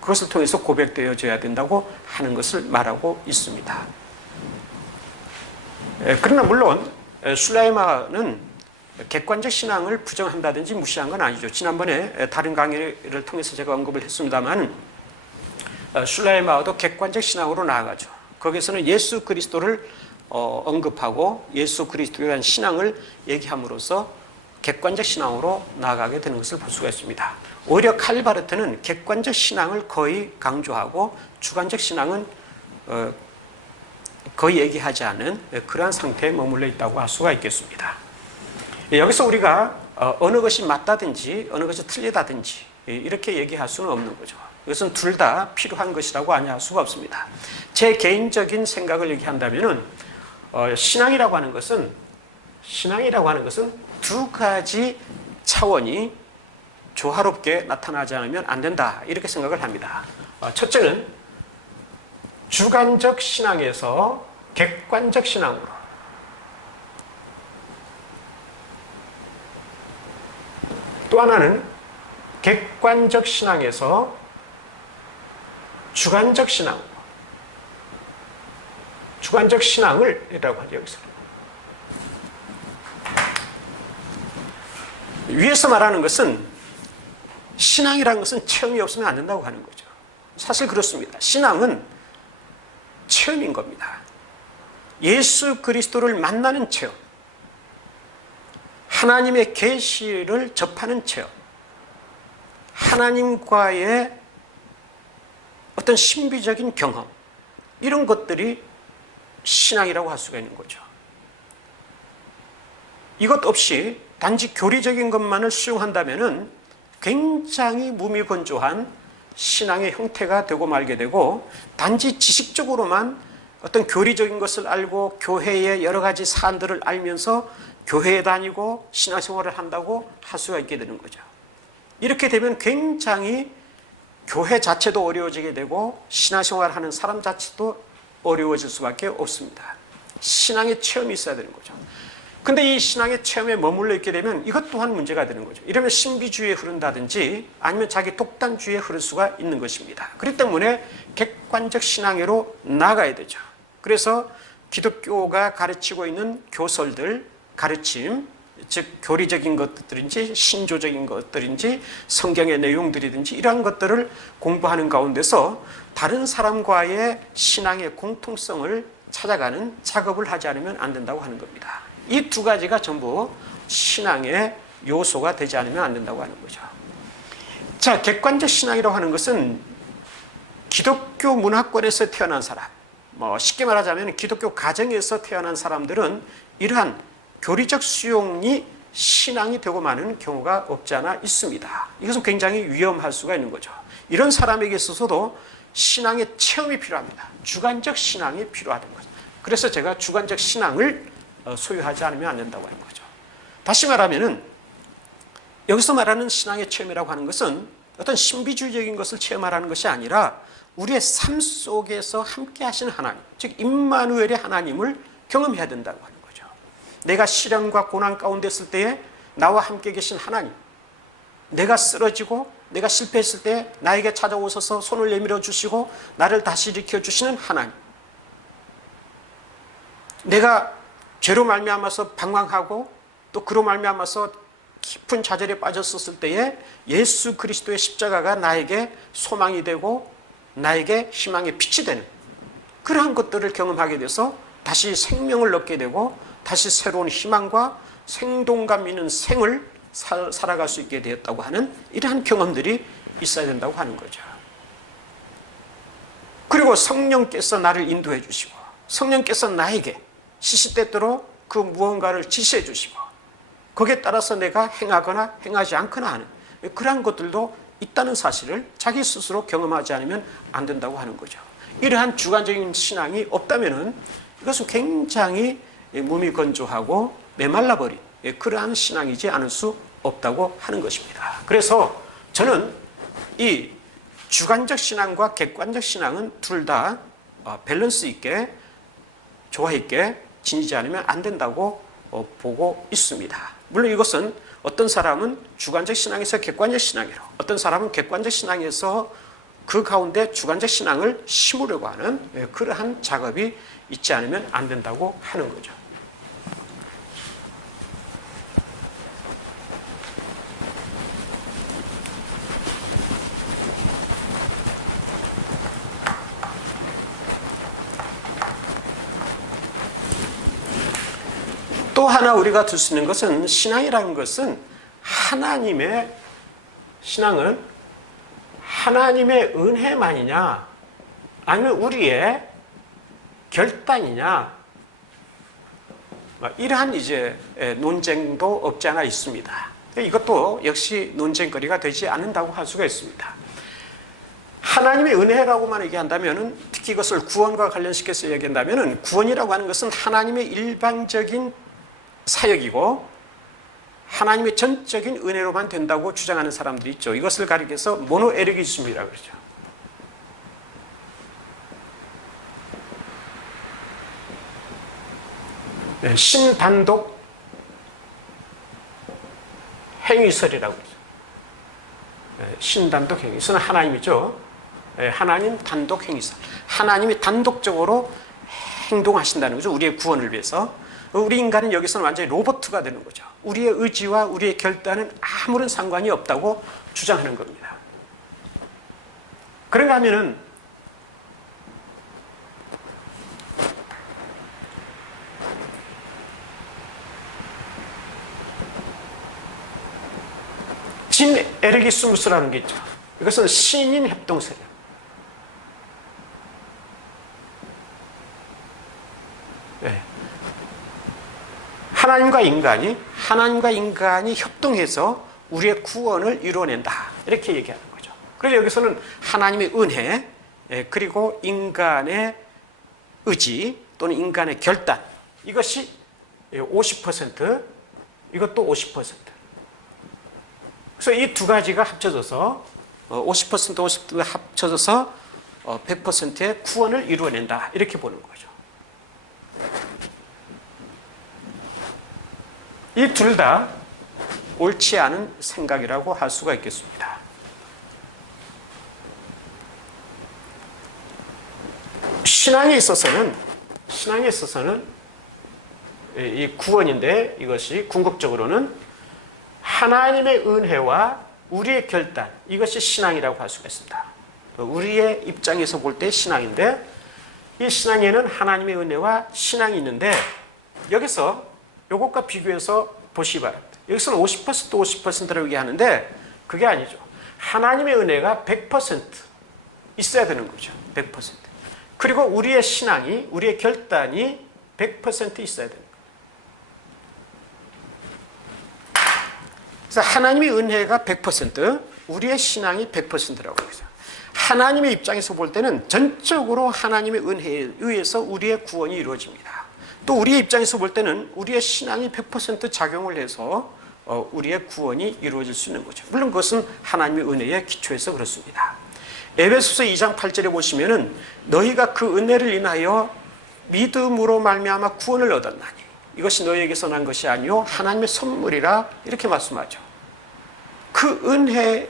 그것을 통해서 고백되어져야 된다고 하는 것을 말하고 있습니다. 그러나 물론 슐라이마는 객관적 신앙을 부정한다든지 무시한 건 아니죠. 지난번에 다른 강의를 통해서 제가 언급을 했습니다만, 슐라이마도 객관적 신앙으로 나아가죠. 거기서는 예수 그리스도를 언급하고 예수 그리스도에 대한 신앙을 얘기함으로써 객관적 신앙으로 나아가게 되는 것을 볼 수가 있습니다. 오히려 칼 바르트는 객관적 신앙을 거의 강조하고 주관적 신앙은 거의 얘기하지 않은 그러한 상태에 머물러 있다고 할 수가 있겠습니다. 여기서 우리가 어느 것이 맞다든지 어느 것이 틀리다든지 이렇게 얘기할 수는 없는 거죠. 이것은 둘 다 필요한 것이라고 아니할 수가 없습니다. 제 개인적인 생각을 얘기한다면은 신앙이라고 하는 것은 두 가지 차원이 조화롭게 나타나지 않으면 안 된다, 이렇게 생각을 합니다. 첫째는 주관적 신앙에서 객관적 신앙으로, 또 하나는 객관적 신앙에서 주관적 신앙으로. 주관적 신앙을 이라고 하죠. 여기서 위에서 말하는 것은 신앙이라는 것은 체험이 없으면 안 된다고 하는 거죠. 사실 그렇습니다. 신앙은 체험인 겁니다. 예수 그리스도를 만나는 체험, 하나님의 계시를 접하는 체험, 하나님과의 어떤 신비적인 경험, 이런 것들이 신앙이라고 할 수가 있는 거죠. 이것 없이 단지 교리적인 것만을 수용한다면 굉장히 무미건조한 신앙의 형태가 되고 말게 되고, 단지 지식적으로만 어떤 교리적인 것을 알고 교회의 여러 가지 사안들을 알면서 교회에 다니고 신앙생활을 한다고 할 수가 있게 되는 거죠. 이렇게 되면 굉장히 교회 자체도 어려워지게 되고 신앙생활을 하는 사람 자체도 어려워질 수밖에 없습니다. 신앙의 체험이 있어야 되는 거죠. 근데 이 신앙의 체험에 머물러 있게 되면 이것 또한 문제가 되는 거죠. 이러면 신비주의에 흐른다든지 아니면 자기 독단주의에 흐를 수가 있는 것입니다. 그렇기 때문에 객관적 신앙으로 나가야 되죠. 그래서 기독교가 가르치고 있는 교설들, 가르침, 즉 교리적인 것들인지 신조적인 것들인지 성경의 내용들이든지 이러한 것들을 공부하는 가운데서 다른 사람과의 신앙의 공통성을 찾아가는 작업을 하지 않으면 안 된다고 하는 겁니다. 이 두 가지가 전부 신앙의 요소가 되지 않으면 안 된다고 하는 거죠. 자, 객관적 신앙이라고 하는 것은 기독교 문화권에서 태어난 사람, 쉽게 말하자면 기독교 가정에서 태어난 사람들은 이러한 교리적 수용이 신앙이 되고 마는 경우가 없지 않아 있습니다. 이것은 굉장히 위험할 수가 있는 거죠. 이런 사람에게 있어서도 신앙의 체험이 필요합니다. 주관적 신앙이 필요하다는 거죠. 그래서 제가 주관적 신앙을 소유하지 않으면 안 된다고 하는 거죠. 다시 말하면은 여기서 말하는 신앙의 체험이라고 하는 것은 어떤 신비주의적인 것을 체험하라는 것이 아니라 우리의 삶 속에서 함께 하시는 하나님, 즉 임마누엘의 하나님을 경험해야 된다고 하는 거죠. 내가 시련과 고난 가운데 있을 때에 나와 함께 계신 하나님, 내가 쓰러지고 내가 실패했을 때 나에게 찾아오셔서 손을 내밀어 주시고 나를 다시 일으켜 주시는 하나님, 내가 죄로 말미암아서 방황하고 또 그로 말미암아서 깊은 좌절에 빠졌었을 때에 예수 그리스도의 십자가가 나에게 소망이 되고 나에게 희망의 빛이 되는 그러한 것들을 경험하게 돼서 다시 생명을 얻게 되고 다시 새로운 희망과 생동감 있는 생을 살아갈 수 있게 되었다고 하는 이러한 경험들이 있어야 된다고 하는 거죠. 그리고 성령께서 나를 인도해 주시고 성령께서 나에게 시시때때로 그 무언가를 지시해 주시고 거기에 따라서 내가 행하거나 행하지 않거나 하는 그러한 것들도 있다는 사실을 자기 스스로 경험하지 않으면 안 된다고 하는 거죠. 이러한 주관적인 신앙이 없다면 이것은 굉장히 무미건조하고 메말라버린 그러한 신앙이지 않을 수 없다고 하는 것입니다. 그래서 저는 이 주관적 신앙과 객관적 신앙은 둘 다 밸런스 있게 조화 있게 지니지 않으면 안 된다고 보고 있습니다. 물론 이것은 어떤 사람은 주관적 신앙에서 객관적 신앙으로, 어떤 사람은 객관적 신앙에서 그 가운데 주관적 신앙을 심으려고 하는 그러한 작업이 있지 않으면 안 된다고 하는 거죠. 또 하나 우리가 들 수 있는 것은 신앙이라는 것은 신앙은 하나님의 은혜만이냐 아니면 우리의 결단이냐 이러한 이제 논쟁도 없지 않아 있습니다. 이것도 역시 논쟁거리가 되지 않는다고 할 수가 있습니다. 하나님의 은혜라고만 얘기한다면은, 특히 이것을 구원과 관련시켜서 얘기한다면은, 구원이라고 하는 것은 하나님의 일방적인 사역이고 하나님의 전적인 은혜로만 된다고 주장하는 사람들이 있죠. 이것을 가리켜서 모노에르기즘이라고 그러죠. 네, 신단독 행위설이라고 그러죠. 네, 신단독 행위설은 하나님이죠. 네, 하나님 단독 행위설. 하나님이 단독적으로 행동하신다는 거죠. 우리의 구원을 위해서. 우리 인간은 여기서는 완전히 로봇가 되는 거죠. 우리의 의지와 우리의 결단은 아무런 상관이 없다고 주장하는 겁니다. 그런가 하면은 진 에르기스무스라는 게 있죠. 이것은 신인 협동설이에요. 네. 하나님과 인간이 협동해서 우리의 구원을 이루어낸다. 이렇게 얘기하는 거죠. 그래서 여기서는 하나님의 은혜, 그리고 인간의 의지 또는 인간의 결단, 이것이 50%, 이것도 50%. 그래서 이 두 가지가 합쳐져서 50%, 50%가 합쳐져서 100%의 구원을 이루어낸다. 이렇게 보는 거죠. 이 둘 다 옳지 않은 생각이라고 할 수가 있겠습니다. 신앙에 있어서는 이 구원인데, 이것이 궁극적으로는 하나님의 은혜와 우리의 결단, 이것이 신앙이라고 할 수가 있습니다. 우리의 입장에서 볼 때 신앙인데, 이 신앙에는 하나님의 은혜와 신앙이 있는데, 여기서 이것과 비교해서 보시기 바랍니다. 여기서는 50% 50%라고 얘기하는데 그게 아니죠. 하나님의 은혜가 100% 있어야 되는 거죠. 100%. 그리고 우리의 신앙이, 우리의 결단이 100% 있어야 되는 거예요. 그래서 하나님의 은혜가 100%, 우리의 신앙이 100%라고 하죠. 하나님의 입장에서 볼 때는 전적으로 하나님의 은혜에 의해서 우리의 구원이 이루어집니다. 또 우리의 입장에서 볼 때는 우리의 신앙이 100% 작용을 해서 우리의 구원이 이루어질 수 있는 거죠. 물론 그것은 하나님의 은혜에 기초해서 그렇습니다. 에베소서 2장 8절에 보시면은 너희가 그 은혜를 인하여 믿음으로 말미암아 구원을 얻었나니 이것이 너희에게서 난 것이 아니요 하나님의 선물이라, 이렇게 말씀하죠. 그 은혜로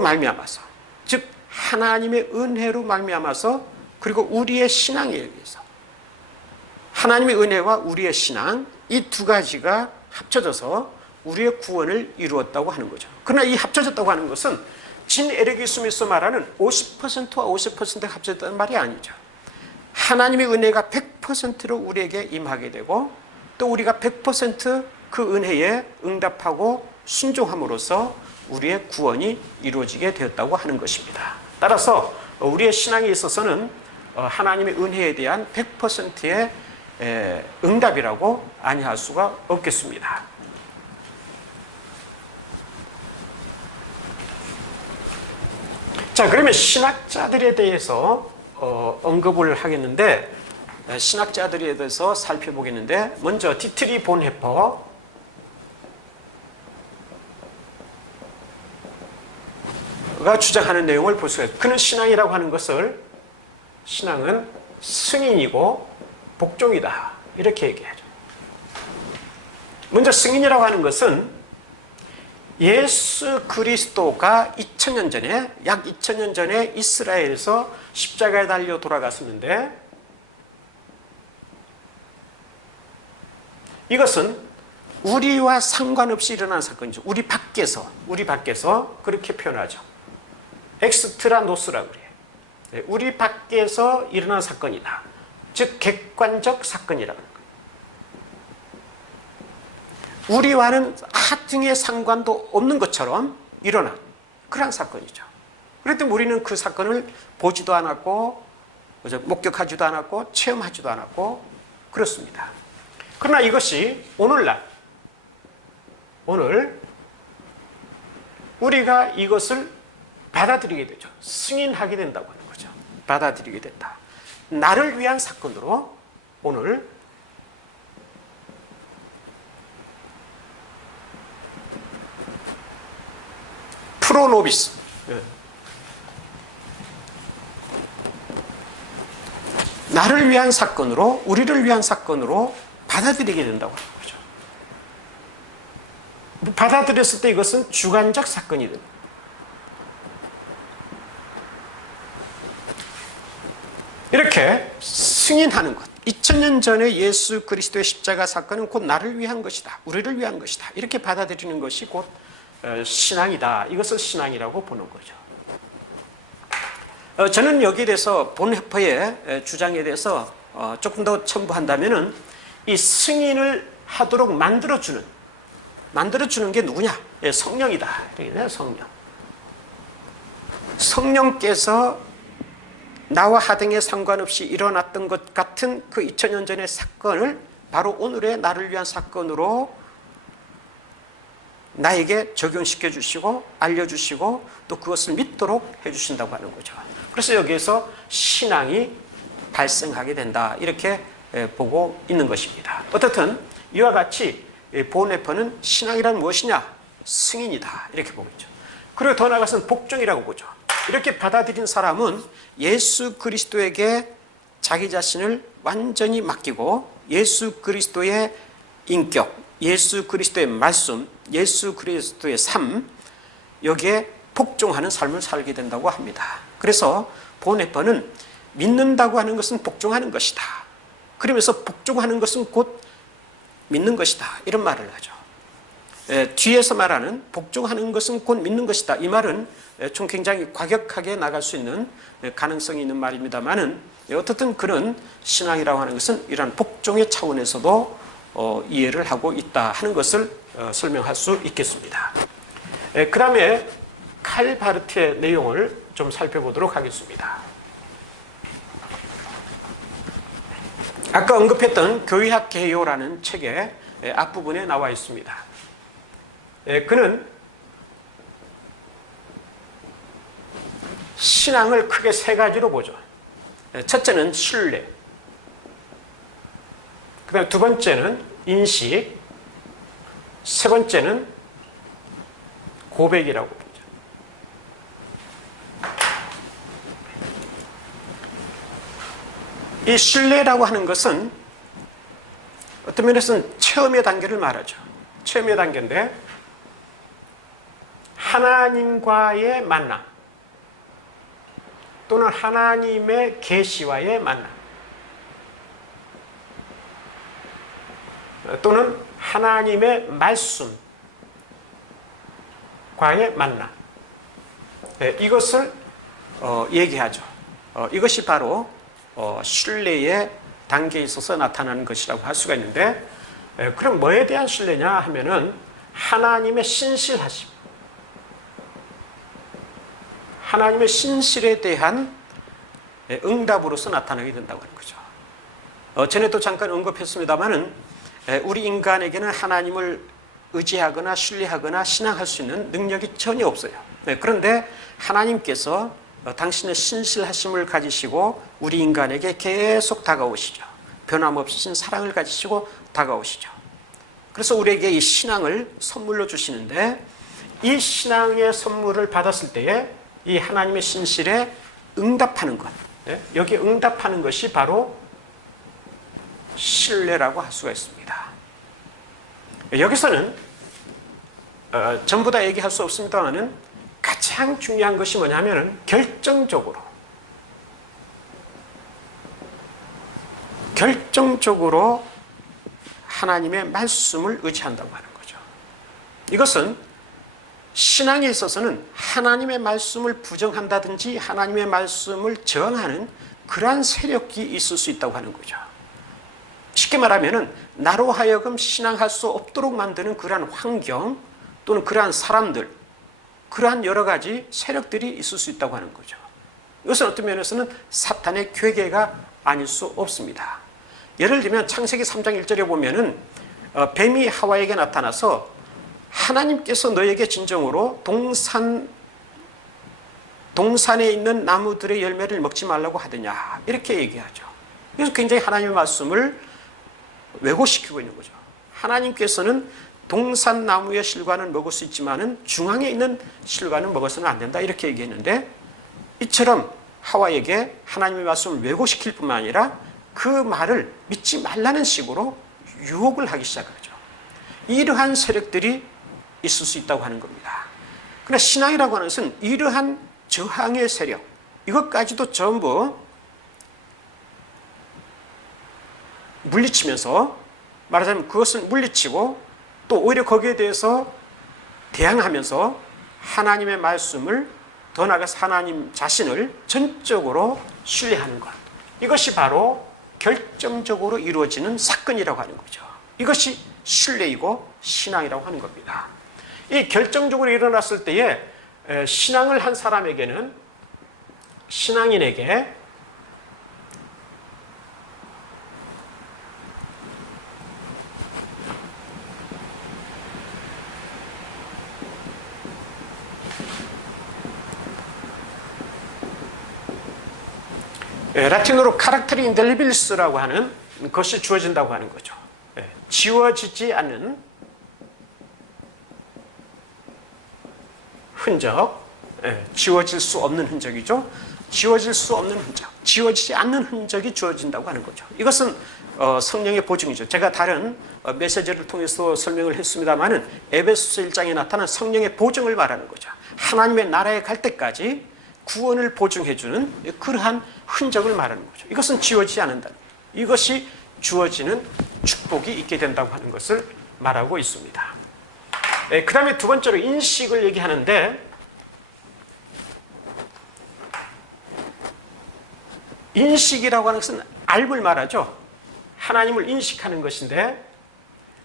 말미암아서, 즉 하나님의 은혜로 말미암아서, 그리고 우리의 신앙에 의해서, 하나님의 은혜와 우리의 신앙, 이 두 가지가 합쳐져서 우리의 구원을 이루었다고 하는 거죠. 그러나 이 합쳐졌다고 하는 것은 진 에르기스에서 말하는 50%와 50%가 합쳐졌다는 말이 아니죠. 하나님의 은혜가 100%로 우리에게 임하게 되고, 또 우리가 100% 그 은혜에 응답하고 순종함으로써 우리의 구원이 이루어지게 되었다고 하는 것입니다. 따라서 우리의 신앙에 있어서는 하나님의 은혜에 대한 100%의 응답이라고 아니할 수가 없겠습니다. 자, 그러면 신학자들에 대해서 언급을 하겠는데, 신학자들에 대해서 살펴보겠는데, 먼저 디트리 본헤퍼가 주장하는 내용을 볼 수가 있어요. 그는 신앙이라고 하는 것을, 신앙은 승인이고 복종이다, 이렇게 얘기하죠. 먼저 승인이라고 하는 것은 예수 그리스도가 2000년 전에, 약 2000년 전에 이스라엘에서 십자가에 달려 돌아갔었는데, 이것은 우리와 상관없이 일어난 사건이죠. 우리 밖에서 그렇게 표현하죠. 엑스트라 노스라고 그래요. 우리 밖에서 일어난 사건이다. 즉 객관적 사건이라는 거예요. 우리와는 하등의 상관도 없는 것처럼 일어난 그런 사건이죠. 그랬더니 우리는 그 사건을 보지도 않았고, 목격하지도 않았고, 체험하지도 않았고, 그렇습니다. 그러나 이것이 오늘 우리가 이것을 받아들이게 되죠. 승인하게 된다고 하는 거죠. 받아들이게 된다. 나를 위한 사건으로 오늘 프로노비스, 나를 위한 사건으로, 우리를 위한 사건으로 받아들이게 된다고 하는 거죠. 받아들였을 때 이것은 주관적 사건이 됩니다. 이렇게 승인하는 것. 2000년 전에 예수 그리스도의 십자가 사건은 곧 나를 위한 것이다. 우리를 위한 것이다. 이렇게 받아들이는 것이 곧 신앙이다. 이것을 신앙이라고 보는 거죠. 저는 여기에 대해서 본회퍼의 주장에 대해서 조금 더 첨부한다면은 이 승인을 하도록 만들어주는 게 누구냐? 성령이다. 성령. 성령께서 나와 하등에 상관없이 일어났던 것 같은 그 2000년 전의 사건을 바로 오늘의 나를 위한 사건으로 나에게 적용시켜 주시고 알려주시고 또 그것을 믿도록 해주신다고 하는 거죠. 그래서 여기에서 신앙이 발생하게 된다. 이렇게 보고 있는 것입니다. 어떻든 이와 같이 본회퍼는 신앙이란 무엇이냐? 승인이다. 이렇게 보고 있죠. 그리고 더 나아가서는 복종이라고 보죠. 이렇게 받아들인 사람은 예수 그리스도에게 자기 자신을 완전히 맡기고 예수 그리스도의 인격, 예수 그리스도의 말씀, 예수 그리스도의 삶, 여기에 복종하는 삶을 살게 된다고 합니다. 그래서 본회퍼는 믿는다고 하는 것은 복종하는 것이다. 그러면서 복종하는 것은 곧 믿는 것이다. 이런 말을 하죠. 뒤에서 말하는 복종하는 것은 곧 믿는 것이다. 이 말은 좀 굉장히 과격하게 나갈 수 있는 가능성이 있는 말입니다만은 어떻든 그런 신앙이라고 하는 것은 이러한 복종의 차원에서도 이해를 하고 있다 하는 것을 설명할 수 있겠습니다. 그 다음에 칼바르트의 내용을 좀 살펴보도록 하겠습니다. 아까 언급했던 교회학 개요라는 책의 앞부분에 나와 있습니다. 그는 신앙을 크게 세 가지로 보죠. 첫째는 신뢰, 그 다음에 두 번째는 인식, 세 번째는 고백이라고 보죠. 이 신뢰라고 하는 것은 어떤 면에서는 체험의 단계를 말하죠. 체험의 단계인데 하나님과의 만남 또는 하나님의 계시와의 만남 또는 하나님의 말씀과의 만남, 이것을 얘기하죠. 이것이 바로 신뢰의 단계에 있어서 나타나는 것이라고 할 수가 있는데, 그럼 뭐에 대한 신뢰냐 하면은 하나님의 신실하심, 하나님의 신실에 대한 응답으로서 나타나게 된다고 하는 거죠. 전에도 잠깐 언급했습니다마는 우리 인간에게는 하나님을 의지하거나 신뢰하거나 신앙할 수 있는 능력이 전혀 없어요. 그런데 하나님께서 당신의 신실하심을 가지시고 우리 인간에게 계속 다가오시죠. 변함없으신 사랑을 가지시고 다가오시죠. 그래서 우리에게 이 신앙을 선물로 주시는데, 이 신앙의 선물을 받았을 때에 이 하나님의 신실에 응답하는 것, 여기에 응답하는 것이 바로 신뢰라고 할 수가 있습니다. 여기서는 전부 다 얘기할 수 없습니다만은 가장 중요한 것이 뭐냐면 결정적으로 하나님의 말씀을 의지한다고 하는 거죠. 이것은 신앙에 있어서는 하나님의 말씀을 부정한다든지 하나님의 말씀을 저항하는 그러한 세력이 있을 수 있다고 하는 거죠. 쉽게 말하면 나로 하여금 신앙할 수 없도록 만드는 그러한 환경 또는 그러한 사람들, 그러한 여러 가지 세력들이 있을 수 있다고 하는 거죠. 이것은 어떤 면에서는 사탄의 괴계가 아닐 수 없습니다. 예를 들면 창세기 3장 1절에 보면은 뱀이 하와에게 나타나서 하나님께서 너에게 진정으로 동산에 있는 나무들의 열매를 먹지 말라고 하더냐 이렇게 얘기하죠. 그래서 굉장히 하나님의 말씀을 왜곡시키고 있는 거죠. 하나님께서는 동산 나무의 실과는 먹을 수 있지만은 중앙에 있는 실과는 먹어서는 안 된다 이렇게 얘기했는데, 이처럼 하와에게 하나님의 말씀을 왜곡시킬 뿐만 아니라 그 말을 믿지 말라는 식으로 유혹을 하기 시작하죠. 이러한 세력들이 있을 수 있다고 하는 겁니다. 그러나 신앙이라고 하는 것은 이러한 저항의 세력, 이것까지도 전부 물리치면서, 말하자면 그것을 물리치고 또 오히려 거기에 대해서 대항하면서 하나님의 말씀을, 더 나아가서 하나님 자신을 전적으로 신뢰하는 것, 이것이 바로 결정적으로 이루어지는 사건이라고 하는 거죠. 이것이 신뢰이고 신앙이라고 하는 겁니다. 이 결정적으로 일어났을 때에 신앙을 한 사람에게는, 신앙인에게 라틴어로 카락테리 인델리빌스라고 하는 것이 주어진다고 하는 거죠. 지워지지 않는 흔적, 지워질 수 없는 흔적이죠. 지워질 수 없는 흔적, 지워지지 않는 흔적이 주어진다고 하는 거죠. 이것은 성령의 보증이죠. 제가 다른 메시지를 통해서 설명을 했습니다마는 에베소서 1장에 나타난 성령의 보증을 말하는 거죠. 하나님의 나라에 갈 때까지 구원을 보증해주는 그러한 흔적을 말하는 거죠. 이것은 지워지지 않는다는 거예요. 이것이 주어지는 축복이 있게 된다고 하는 것을 말하고 있습니다. 그 다음에 두 번째로 인식을 얘기하는데, 인식이라고 하는 것은 알을 말하죠. 하나님을 인식하는 것인데,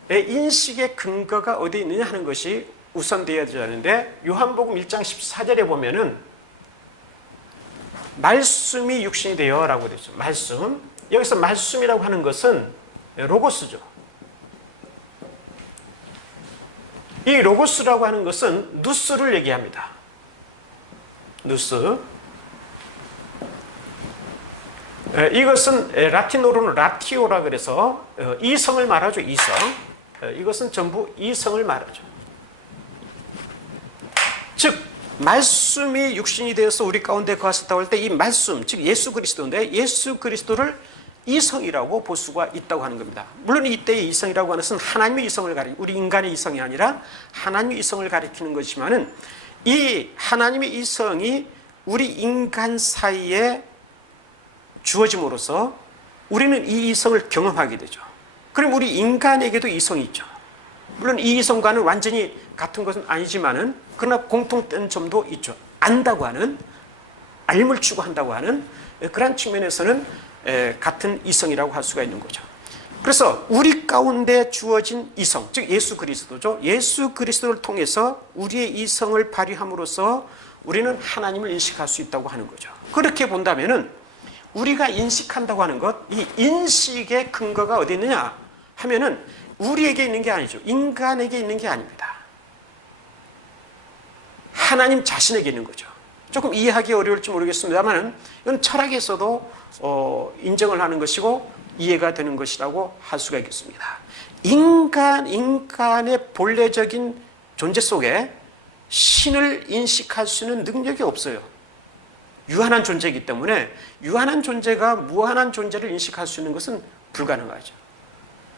인식의 근거가 어디 있느냐 하는 것이 우선되어야 되는데, 요한복음 1장 14절에 보면은 말씀이 육신이 되어 라고 되죠. 말씀. 여기서 말씀이라고 하는 것은 로고스죠. 이 로고스라고 하는 것은 누스를 얘기합니다. 누스. 이것은 라틴어로는 라티오라 그래서 이성을 말하죠. 이성. 이것은 전부 이성을 말하죠. 즉 말씀이 육신이 되어서 우리 가운데 거하셨다고 할 때 이 말씀, 즉 예수 그리스도인데, 예수 그리스도를 이성이라고 볼 수가 있다고 하는 겁니다. 물론 이때의 이성이라고 하는 것은 하나님의 이성을 우리 인간의 이성이 아니라 하나님의 이성을 가리키는 것이지만은, 이 하나님의 이성이 우리 인간 사이에 주어짐으로써 우리는 이 이성을 경험하게 되죠. 그럼 우리 인간에게도 이성이 있죠. 물론 이 이성과는 완전히 같은 것은 아니지만은, 그러나 공통된 점도 있죠. 안다고 하는, 알물 추구한다고 하는 그런 측면에서는 같은 이성이라고 할 수가 있는 거죠. 그래서 우리 가운데 주어진 이성, 즉 예수 그리스도죠. 예수 그리스도를 통해서 우리의 이성을 발휘함으로써 우리는 하나님을 인식할 수 있다고 하는 거죠. 그렇게 본다면은 우리가 인식한다고 하는 것, 이 인식의 근거가 어디 있느냐 하면은 우리에게 있는 게 아니죠. 인간에게 있는 게 아닙니다. 하나님 자신에게 있는 거죠. 조금 이해하기 어려울지 모르겠습니다만 이건 철학에서도 인정을 하는 것이고 이해가 되는 것이라고 할 수가 있겠습니다. 인간의 본래적인 존재 속에 신을 인식할 수 있는 능력이 없어요. 유한한 존재이기 때문에 유한한 존재가 무한한 존재를 인식할 수 있는 것은 불가능하죠.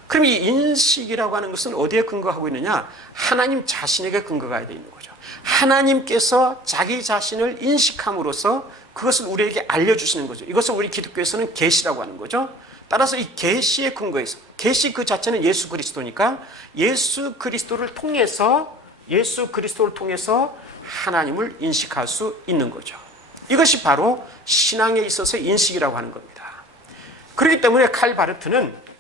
그럼 이 인식이라고 하는 것은 어디에 근거하고 있느냐? 하나님 자신에게 근거가 되어 있는 거죠. 하나님께서 자기 자신을 인식함으로써 그것을 우리에게 알려주시는 거죠. 이것을 우리 기독교에서는 계시라고 하는 거죠. 따라서 이 계시의 근거에서, 계시 그 자체는 예수 그리스도니까 예수 그리스도를 통해서 하나님을 인식할 수 있는 거죠. 이것이 바로 신앙에 있어서의 인식이라고 하는 겁니다. 그렇기 때문에 칼 바르트는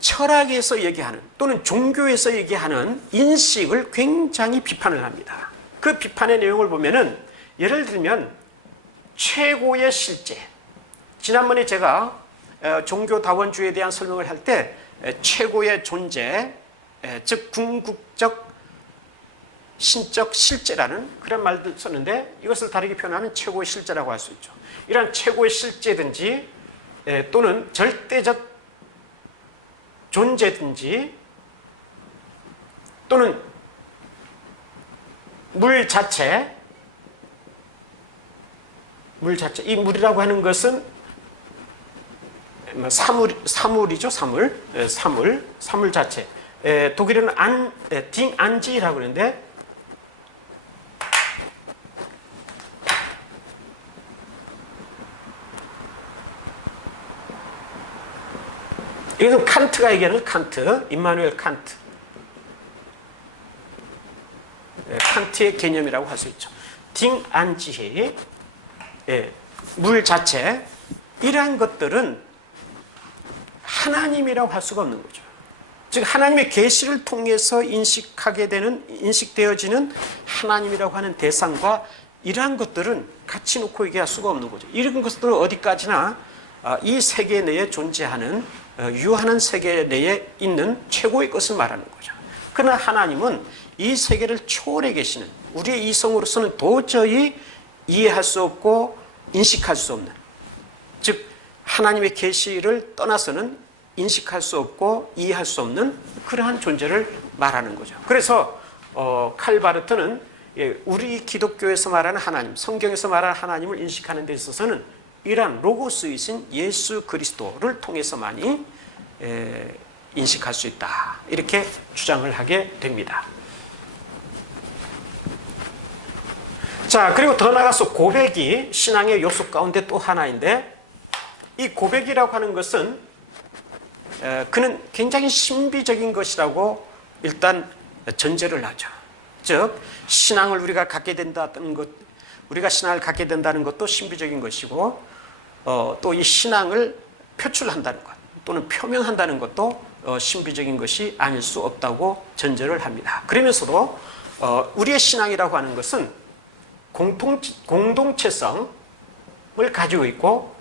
철학에서 얘기하는 또는 종교에서 얘기하는 인식을 굉장히 비판을 합니다. 그 비판의 내용을 보면은 예를 들면 최고의 실제, 지난번에 제가 종교다원주의에 대한 설명을 할 때 최고의 존재, 즉 궁극적 신적 실제라는 그런 말도 썼는데, 이것을 다르게 표현하면 최고의 실제라고 할 수 있죠. 이러한 최고의 실제든지 또는 절대적 존재든지 또는 물 자체, 이 물이라고 하는 것은 사물이죠. 사물 자체. 독일어는 딩안지라고 그러는데, 이것은 칸트가 얘기하는 임마누엘 칸트. 칸트의 개념이라고 할 수 있죠. 딩안지히, 물 자체, 이러한 것들은 하나님이라고 할 수가 없는 거죠. 즉 하나님의 계시를 통해서 인식되어지는 하나님이라고 하는 대상과 이러한 것들은 같이 놓고 얘기할 수가 없는 거죠. 이런 것들은 어디까지나 이 세계 내에 존재하는 유한한 세계 내에 있는 최고의 것을 말하는 거죠. 그러나 하나님은 이 세계를 초월해 계시는, 우리의 이성으로서는 도저히 이해할 수 없고 인식할 수 없는, 즉 하나님의 계시를 떠나서는 인식할 수 없고 이해할 수 없는 그러한 존재를 말하는 거죠. 그래서 칼바르트는 우리 기독교에서 말하는 하나님, 성경에서 말하는 하나님을 인식하는 데 있어서는 이러한 로고스이신 예수 그리스도를 통해서만이 인식할 수 있다, 이렇게 주장을 하게 됩니다. 자, 그리고 더 나아가서 고백이 신앙의 요소 가운데 또 하나인데, 이 고백이라고 하는 것은 그는 굉장히 신비적인 것이라고 일단 전제를 하죠. 즉 신앙을 우리가 갖게 된다는 것, 우리가 신앙을 갖게 된다는 것도 신비적인 것이고, 또 이 신앙을 표출한다는 것 또는 표명한다는 것도 신비적인 것이 아닐 수 없다고 전제를 합니다. 그러면서도 우리의 신앙이라고 하는 것은 공동체성을 가지고 있고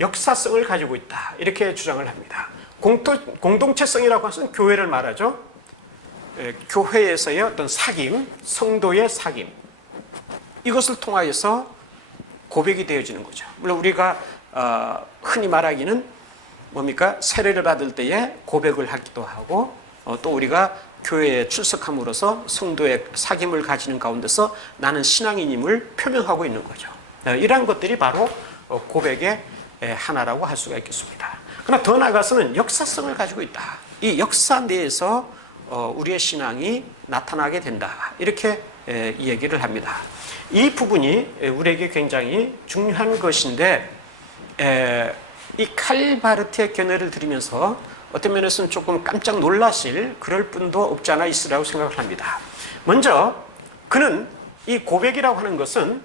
역사성을 가지고 있다, 이렇게 주장을 합니다. 공동체성이라고 하는 것은 교회를 말하죠. 교회에서의 어떤 사귐, 성도의 사귐, 이것을 통하여서 고백이 되어지는 거죠. 물론 우리가 흔히 말하기는 뭡니까? 세례를 받을 때에 고백을 하기도 하고, 또 우리가 교회에 출석함으로써 성도의 사귐을 가지는 가운데서 나는 신앙인임을 표명하고 있는 거죠. 이러한 것들이 바로 고백의 하나라고 할 수가 있겠습니다. 그러나 더 나아가서는 역사성을 가지고 있다. 이 역사 내에서 우리의 신앙이 나타나게 된다, 이렇게 얘기를 합니다. 이 부분이 우리에게 굉장히 중요한 것인데, 이 칼바르트의 견해를 들으면서 어떤 면에서는 조금 깜짝 놀라실 그럴 분도 없지 않아 있으리라고 생각을 합니다. 먼저 그는 이 고백이라고 하는 것은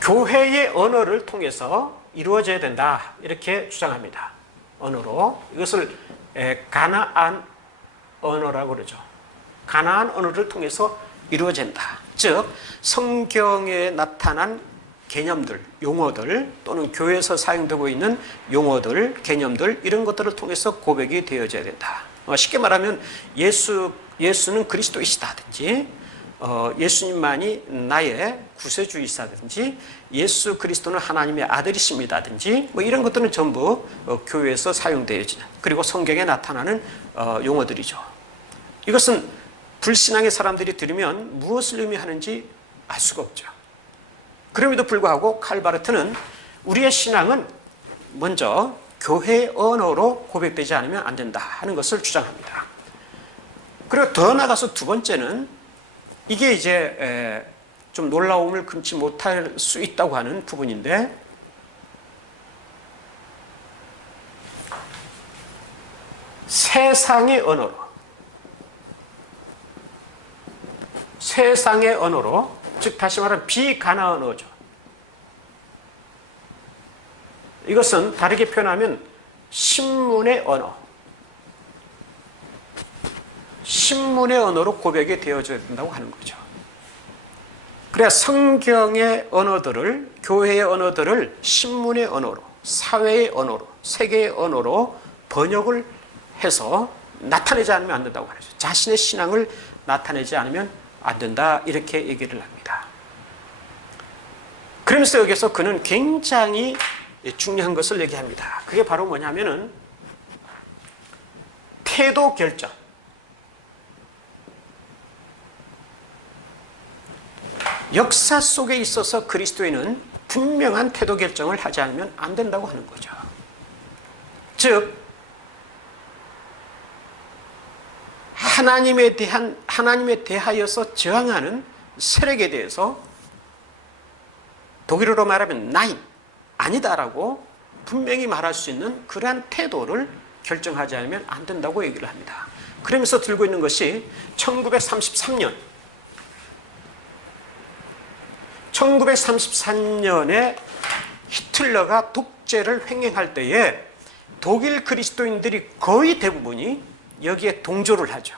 교회의 언어를 통해서 이루어져야 된다, 이렇게 주장합니다. 언어로. 이것을 가나안 언어라고 그러죠. 가나안 언어를 통해서 이루어진다. 즉 성경에 나타난 개념들, 용어들, 또는 교회에서 사용되고 있는 용어들, 개념들, 이런 것들을 통해서 고백이 되어져야 된다. 쉽게 말하면 예수는 그리스도이시다든지, 예수님만이 나의 구세주이시다든지, 예수 그리스도는 하나님의 아들이십니다든지, 이런 것들은 전부 교회에서 사용되어지는, 그리고 성경에 나타나는 용어들이죠. 이것은 불신앙의 사람들이 들으면 무엇을 의미하는지 알 수가 없죠. 그럼에도 불구하고 칼바르트는 우리의 신앙은 먼저 교회의 언어로 고백되지 않으면 안 된다 하는 것을 주장합니다. 그리고 더 나아가서 두 번째는, 이게 이제 좀 놀라움을 금치 못할 수 있다고 하는 부분인데, 세상의 언어로, 즉 다시 말하면 비가나언어죠. 이것은 다르게 표현하면 신문의 언어로 고백이 되어져야 된다고 하는 거죠. 그래야 성경의 언어들을, 교회의 언어들을 신문의 언어로, 사회의 언어로, 세계의 언어로 번역을 해서 나타내지 않으면 안 된다고 하죠. 자신의 신앙을 나타내지 않으면 안 된다, 이렇게 얘기를 합니다. 그러면서 여기서 그는 굉장히 중요한 것을 얘기합니다. 그게 바로 뭐냐면은 태도 결정. 역사 속에 있어서 그리스도인은 분명한 태도 결정을 하지 않으면 안 된다고 하는 거죠. 즉, 하나님에 대하여서 저항하는 세력에 대해서 독일어로 말하면 nein, 아니다라고 분명히 말할 수 있는 그러한 태도를 결정하지 않으면 안 된다고 얘기를 합니다. 그러면서 들고 있는 것이 1933년에 히틀러가 독재를 횡행할 때에 독일 그리스도인들이 거의 대부분이 여기에 동조를 하죠.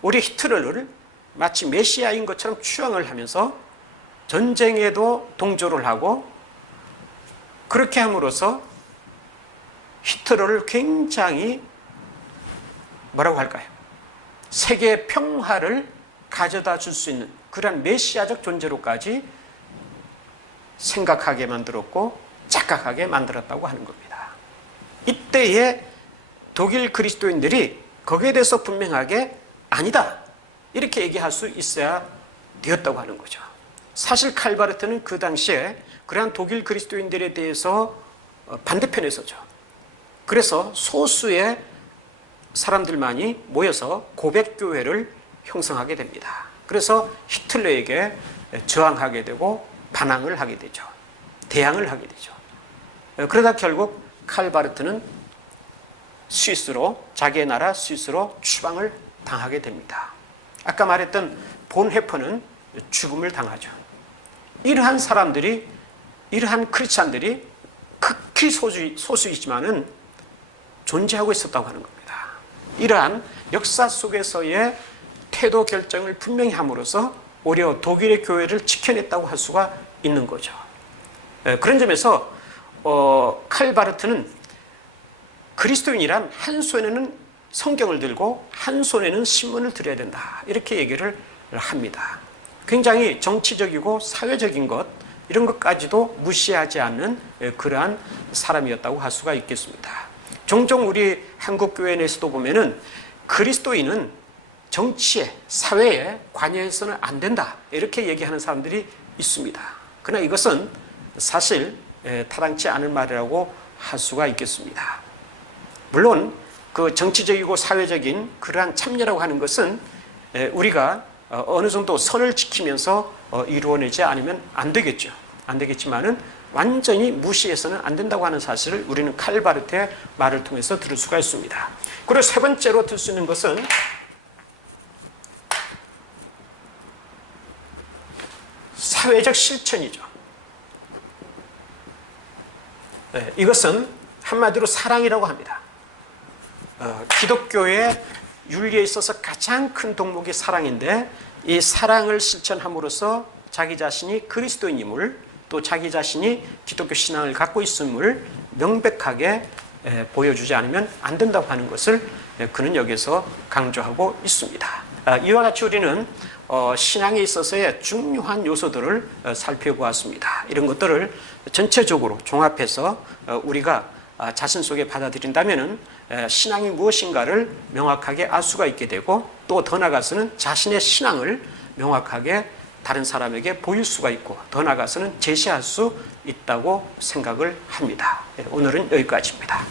우리 히틀러를 마치 메시아인 것처럼 추앙을 하면서 전쟁에도 동조를 하고, 그렇게 함으로써 히틀러를 굉장히 뭐라고 할까요? 세계 평화를 가져다 줄 수 있는 그러한 메시아적 존재로까지 생각하게 만들었고 착각하게 만들었다고 하는 겁니다. 이때에 독일 그리스도인들이 거기에 대해서 분명하게 아니다, 이렇게 얘기할 수 있어야 되었다고 하는 거죠. 사실 칼바르트는 그 당시에 그러한 독일 그리스도인들에 대해서 반대편에 서죠. 그래서 소수의 사람들만이 모여서 고백교회를 형성하게 됩니다. 그래서 히틀러에게 저항하게 되고 반항을 하게 되죠. 대항을 하게 되죠. 그러다 결국 칼바르트는 스위스로, 자기의 나라 스위스로 추방을 당하게 됩니다. 아까 말했던 본헤퍼는 죽음을 당하죠. 이러한 사람들이, 이러한 크리스찬들이 극히 소수이지만은 존재하고 있었다고 하는 겁니다. 이러한 역사 속에서의 태도 결정을 분명히 함으로써 오히려 독일의 교회를 지켜냈다고 할 수가 있는 거죠. 그런 점에서 칼바르트는 그리스도인이란 한 손에는 성경을 들고 한 손에는 신문을 들어야 된다, 이렇게 얘기를 합니다. 굉장히 정치적이고 사회적인 것, 이런 것까지도 무시하지 않는 그러한 사람이었다고 할 수가 있겠습니다. 종종 우리 한국 교회 내에서도 보면은 그리스도인은 정치에, 사회에 관여해서는 안 된다, 이렇게 얘기하는 사람들이 있습니다. 그러나 이것은 사실 타당치 않은 말이라고 할 수가 있겠습니다. 물론 그 정치적이고 사회적인 그러한 참여라고 하는 것은 우리가 어느 정도 선을 지키면서 이루어내지 않으면 안 되겠죠. 안 되겠지만은 완전히 무시해서는 안 된다고 하는 사실을 우리는 칼바르트의 말을 통해서 들을 수가 있습니다. 그리고 세 번째로 들 수 있는 것은 사회적 실천이죠. 이것은 한마디로 사랑이라고 합니다. 기독교의 윤리에 있어서 가장 큰 덕목이 사랑인데, 이 사랑을 실천함으로써 자기 자신이 그리스도인임을, 또 자기 자신이 기독교 신앙을 갖고 있음을 명백하게 보여주지 않으면 안 된다고 하는 것을 그는 여기서 강조하고 있습니다. 이와 같이 우리는 신앙에 있어서의 중요한 요소들을 살펴보았습니다. 이런 것들을 전체적으로 종합해서 우리가 자신 속에 받아들인다면 신앙이 무엇인가를 명확하게 알 수가 있게 되고, 또 더 나아가서는 자신의 신앙을 명확하게 다른 사람에게 보일 수가 있고, 더 나아가서는 제시할 수 있다고 생각을 합니다. 오늘은 여기까지입니다.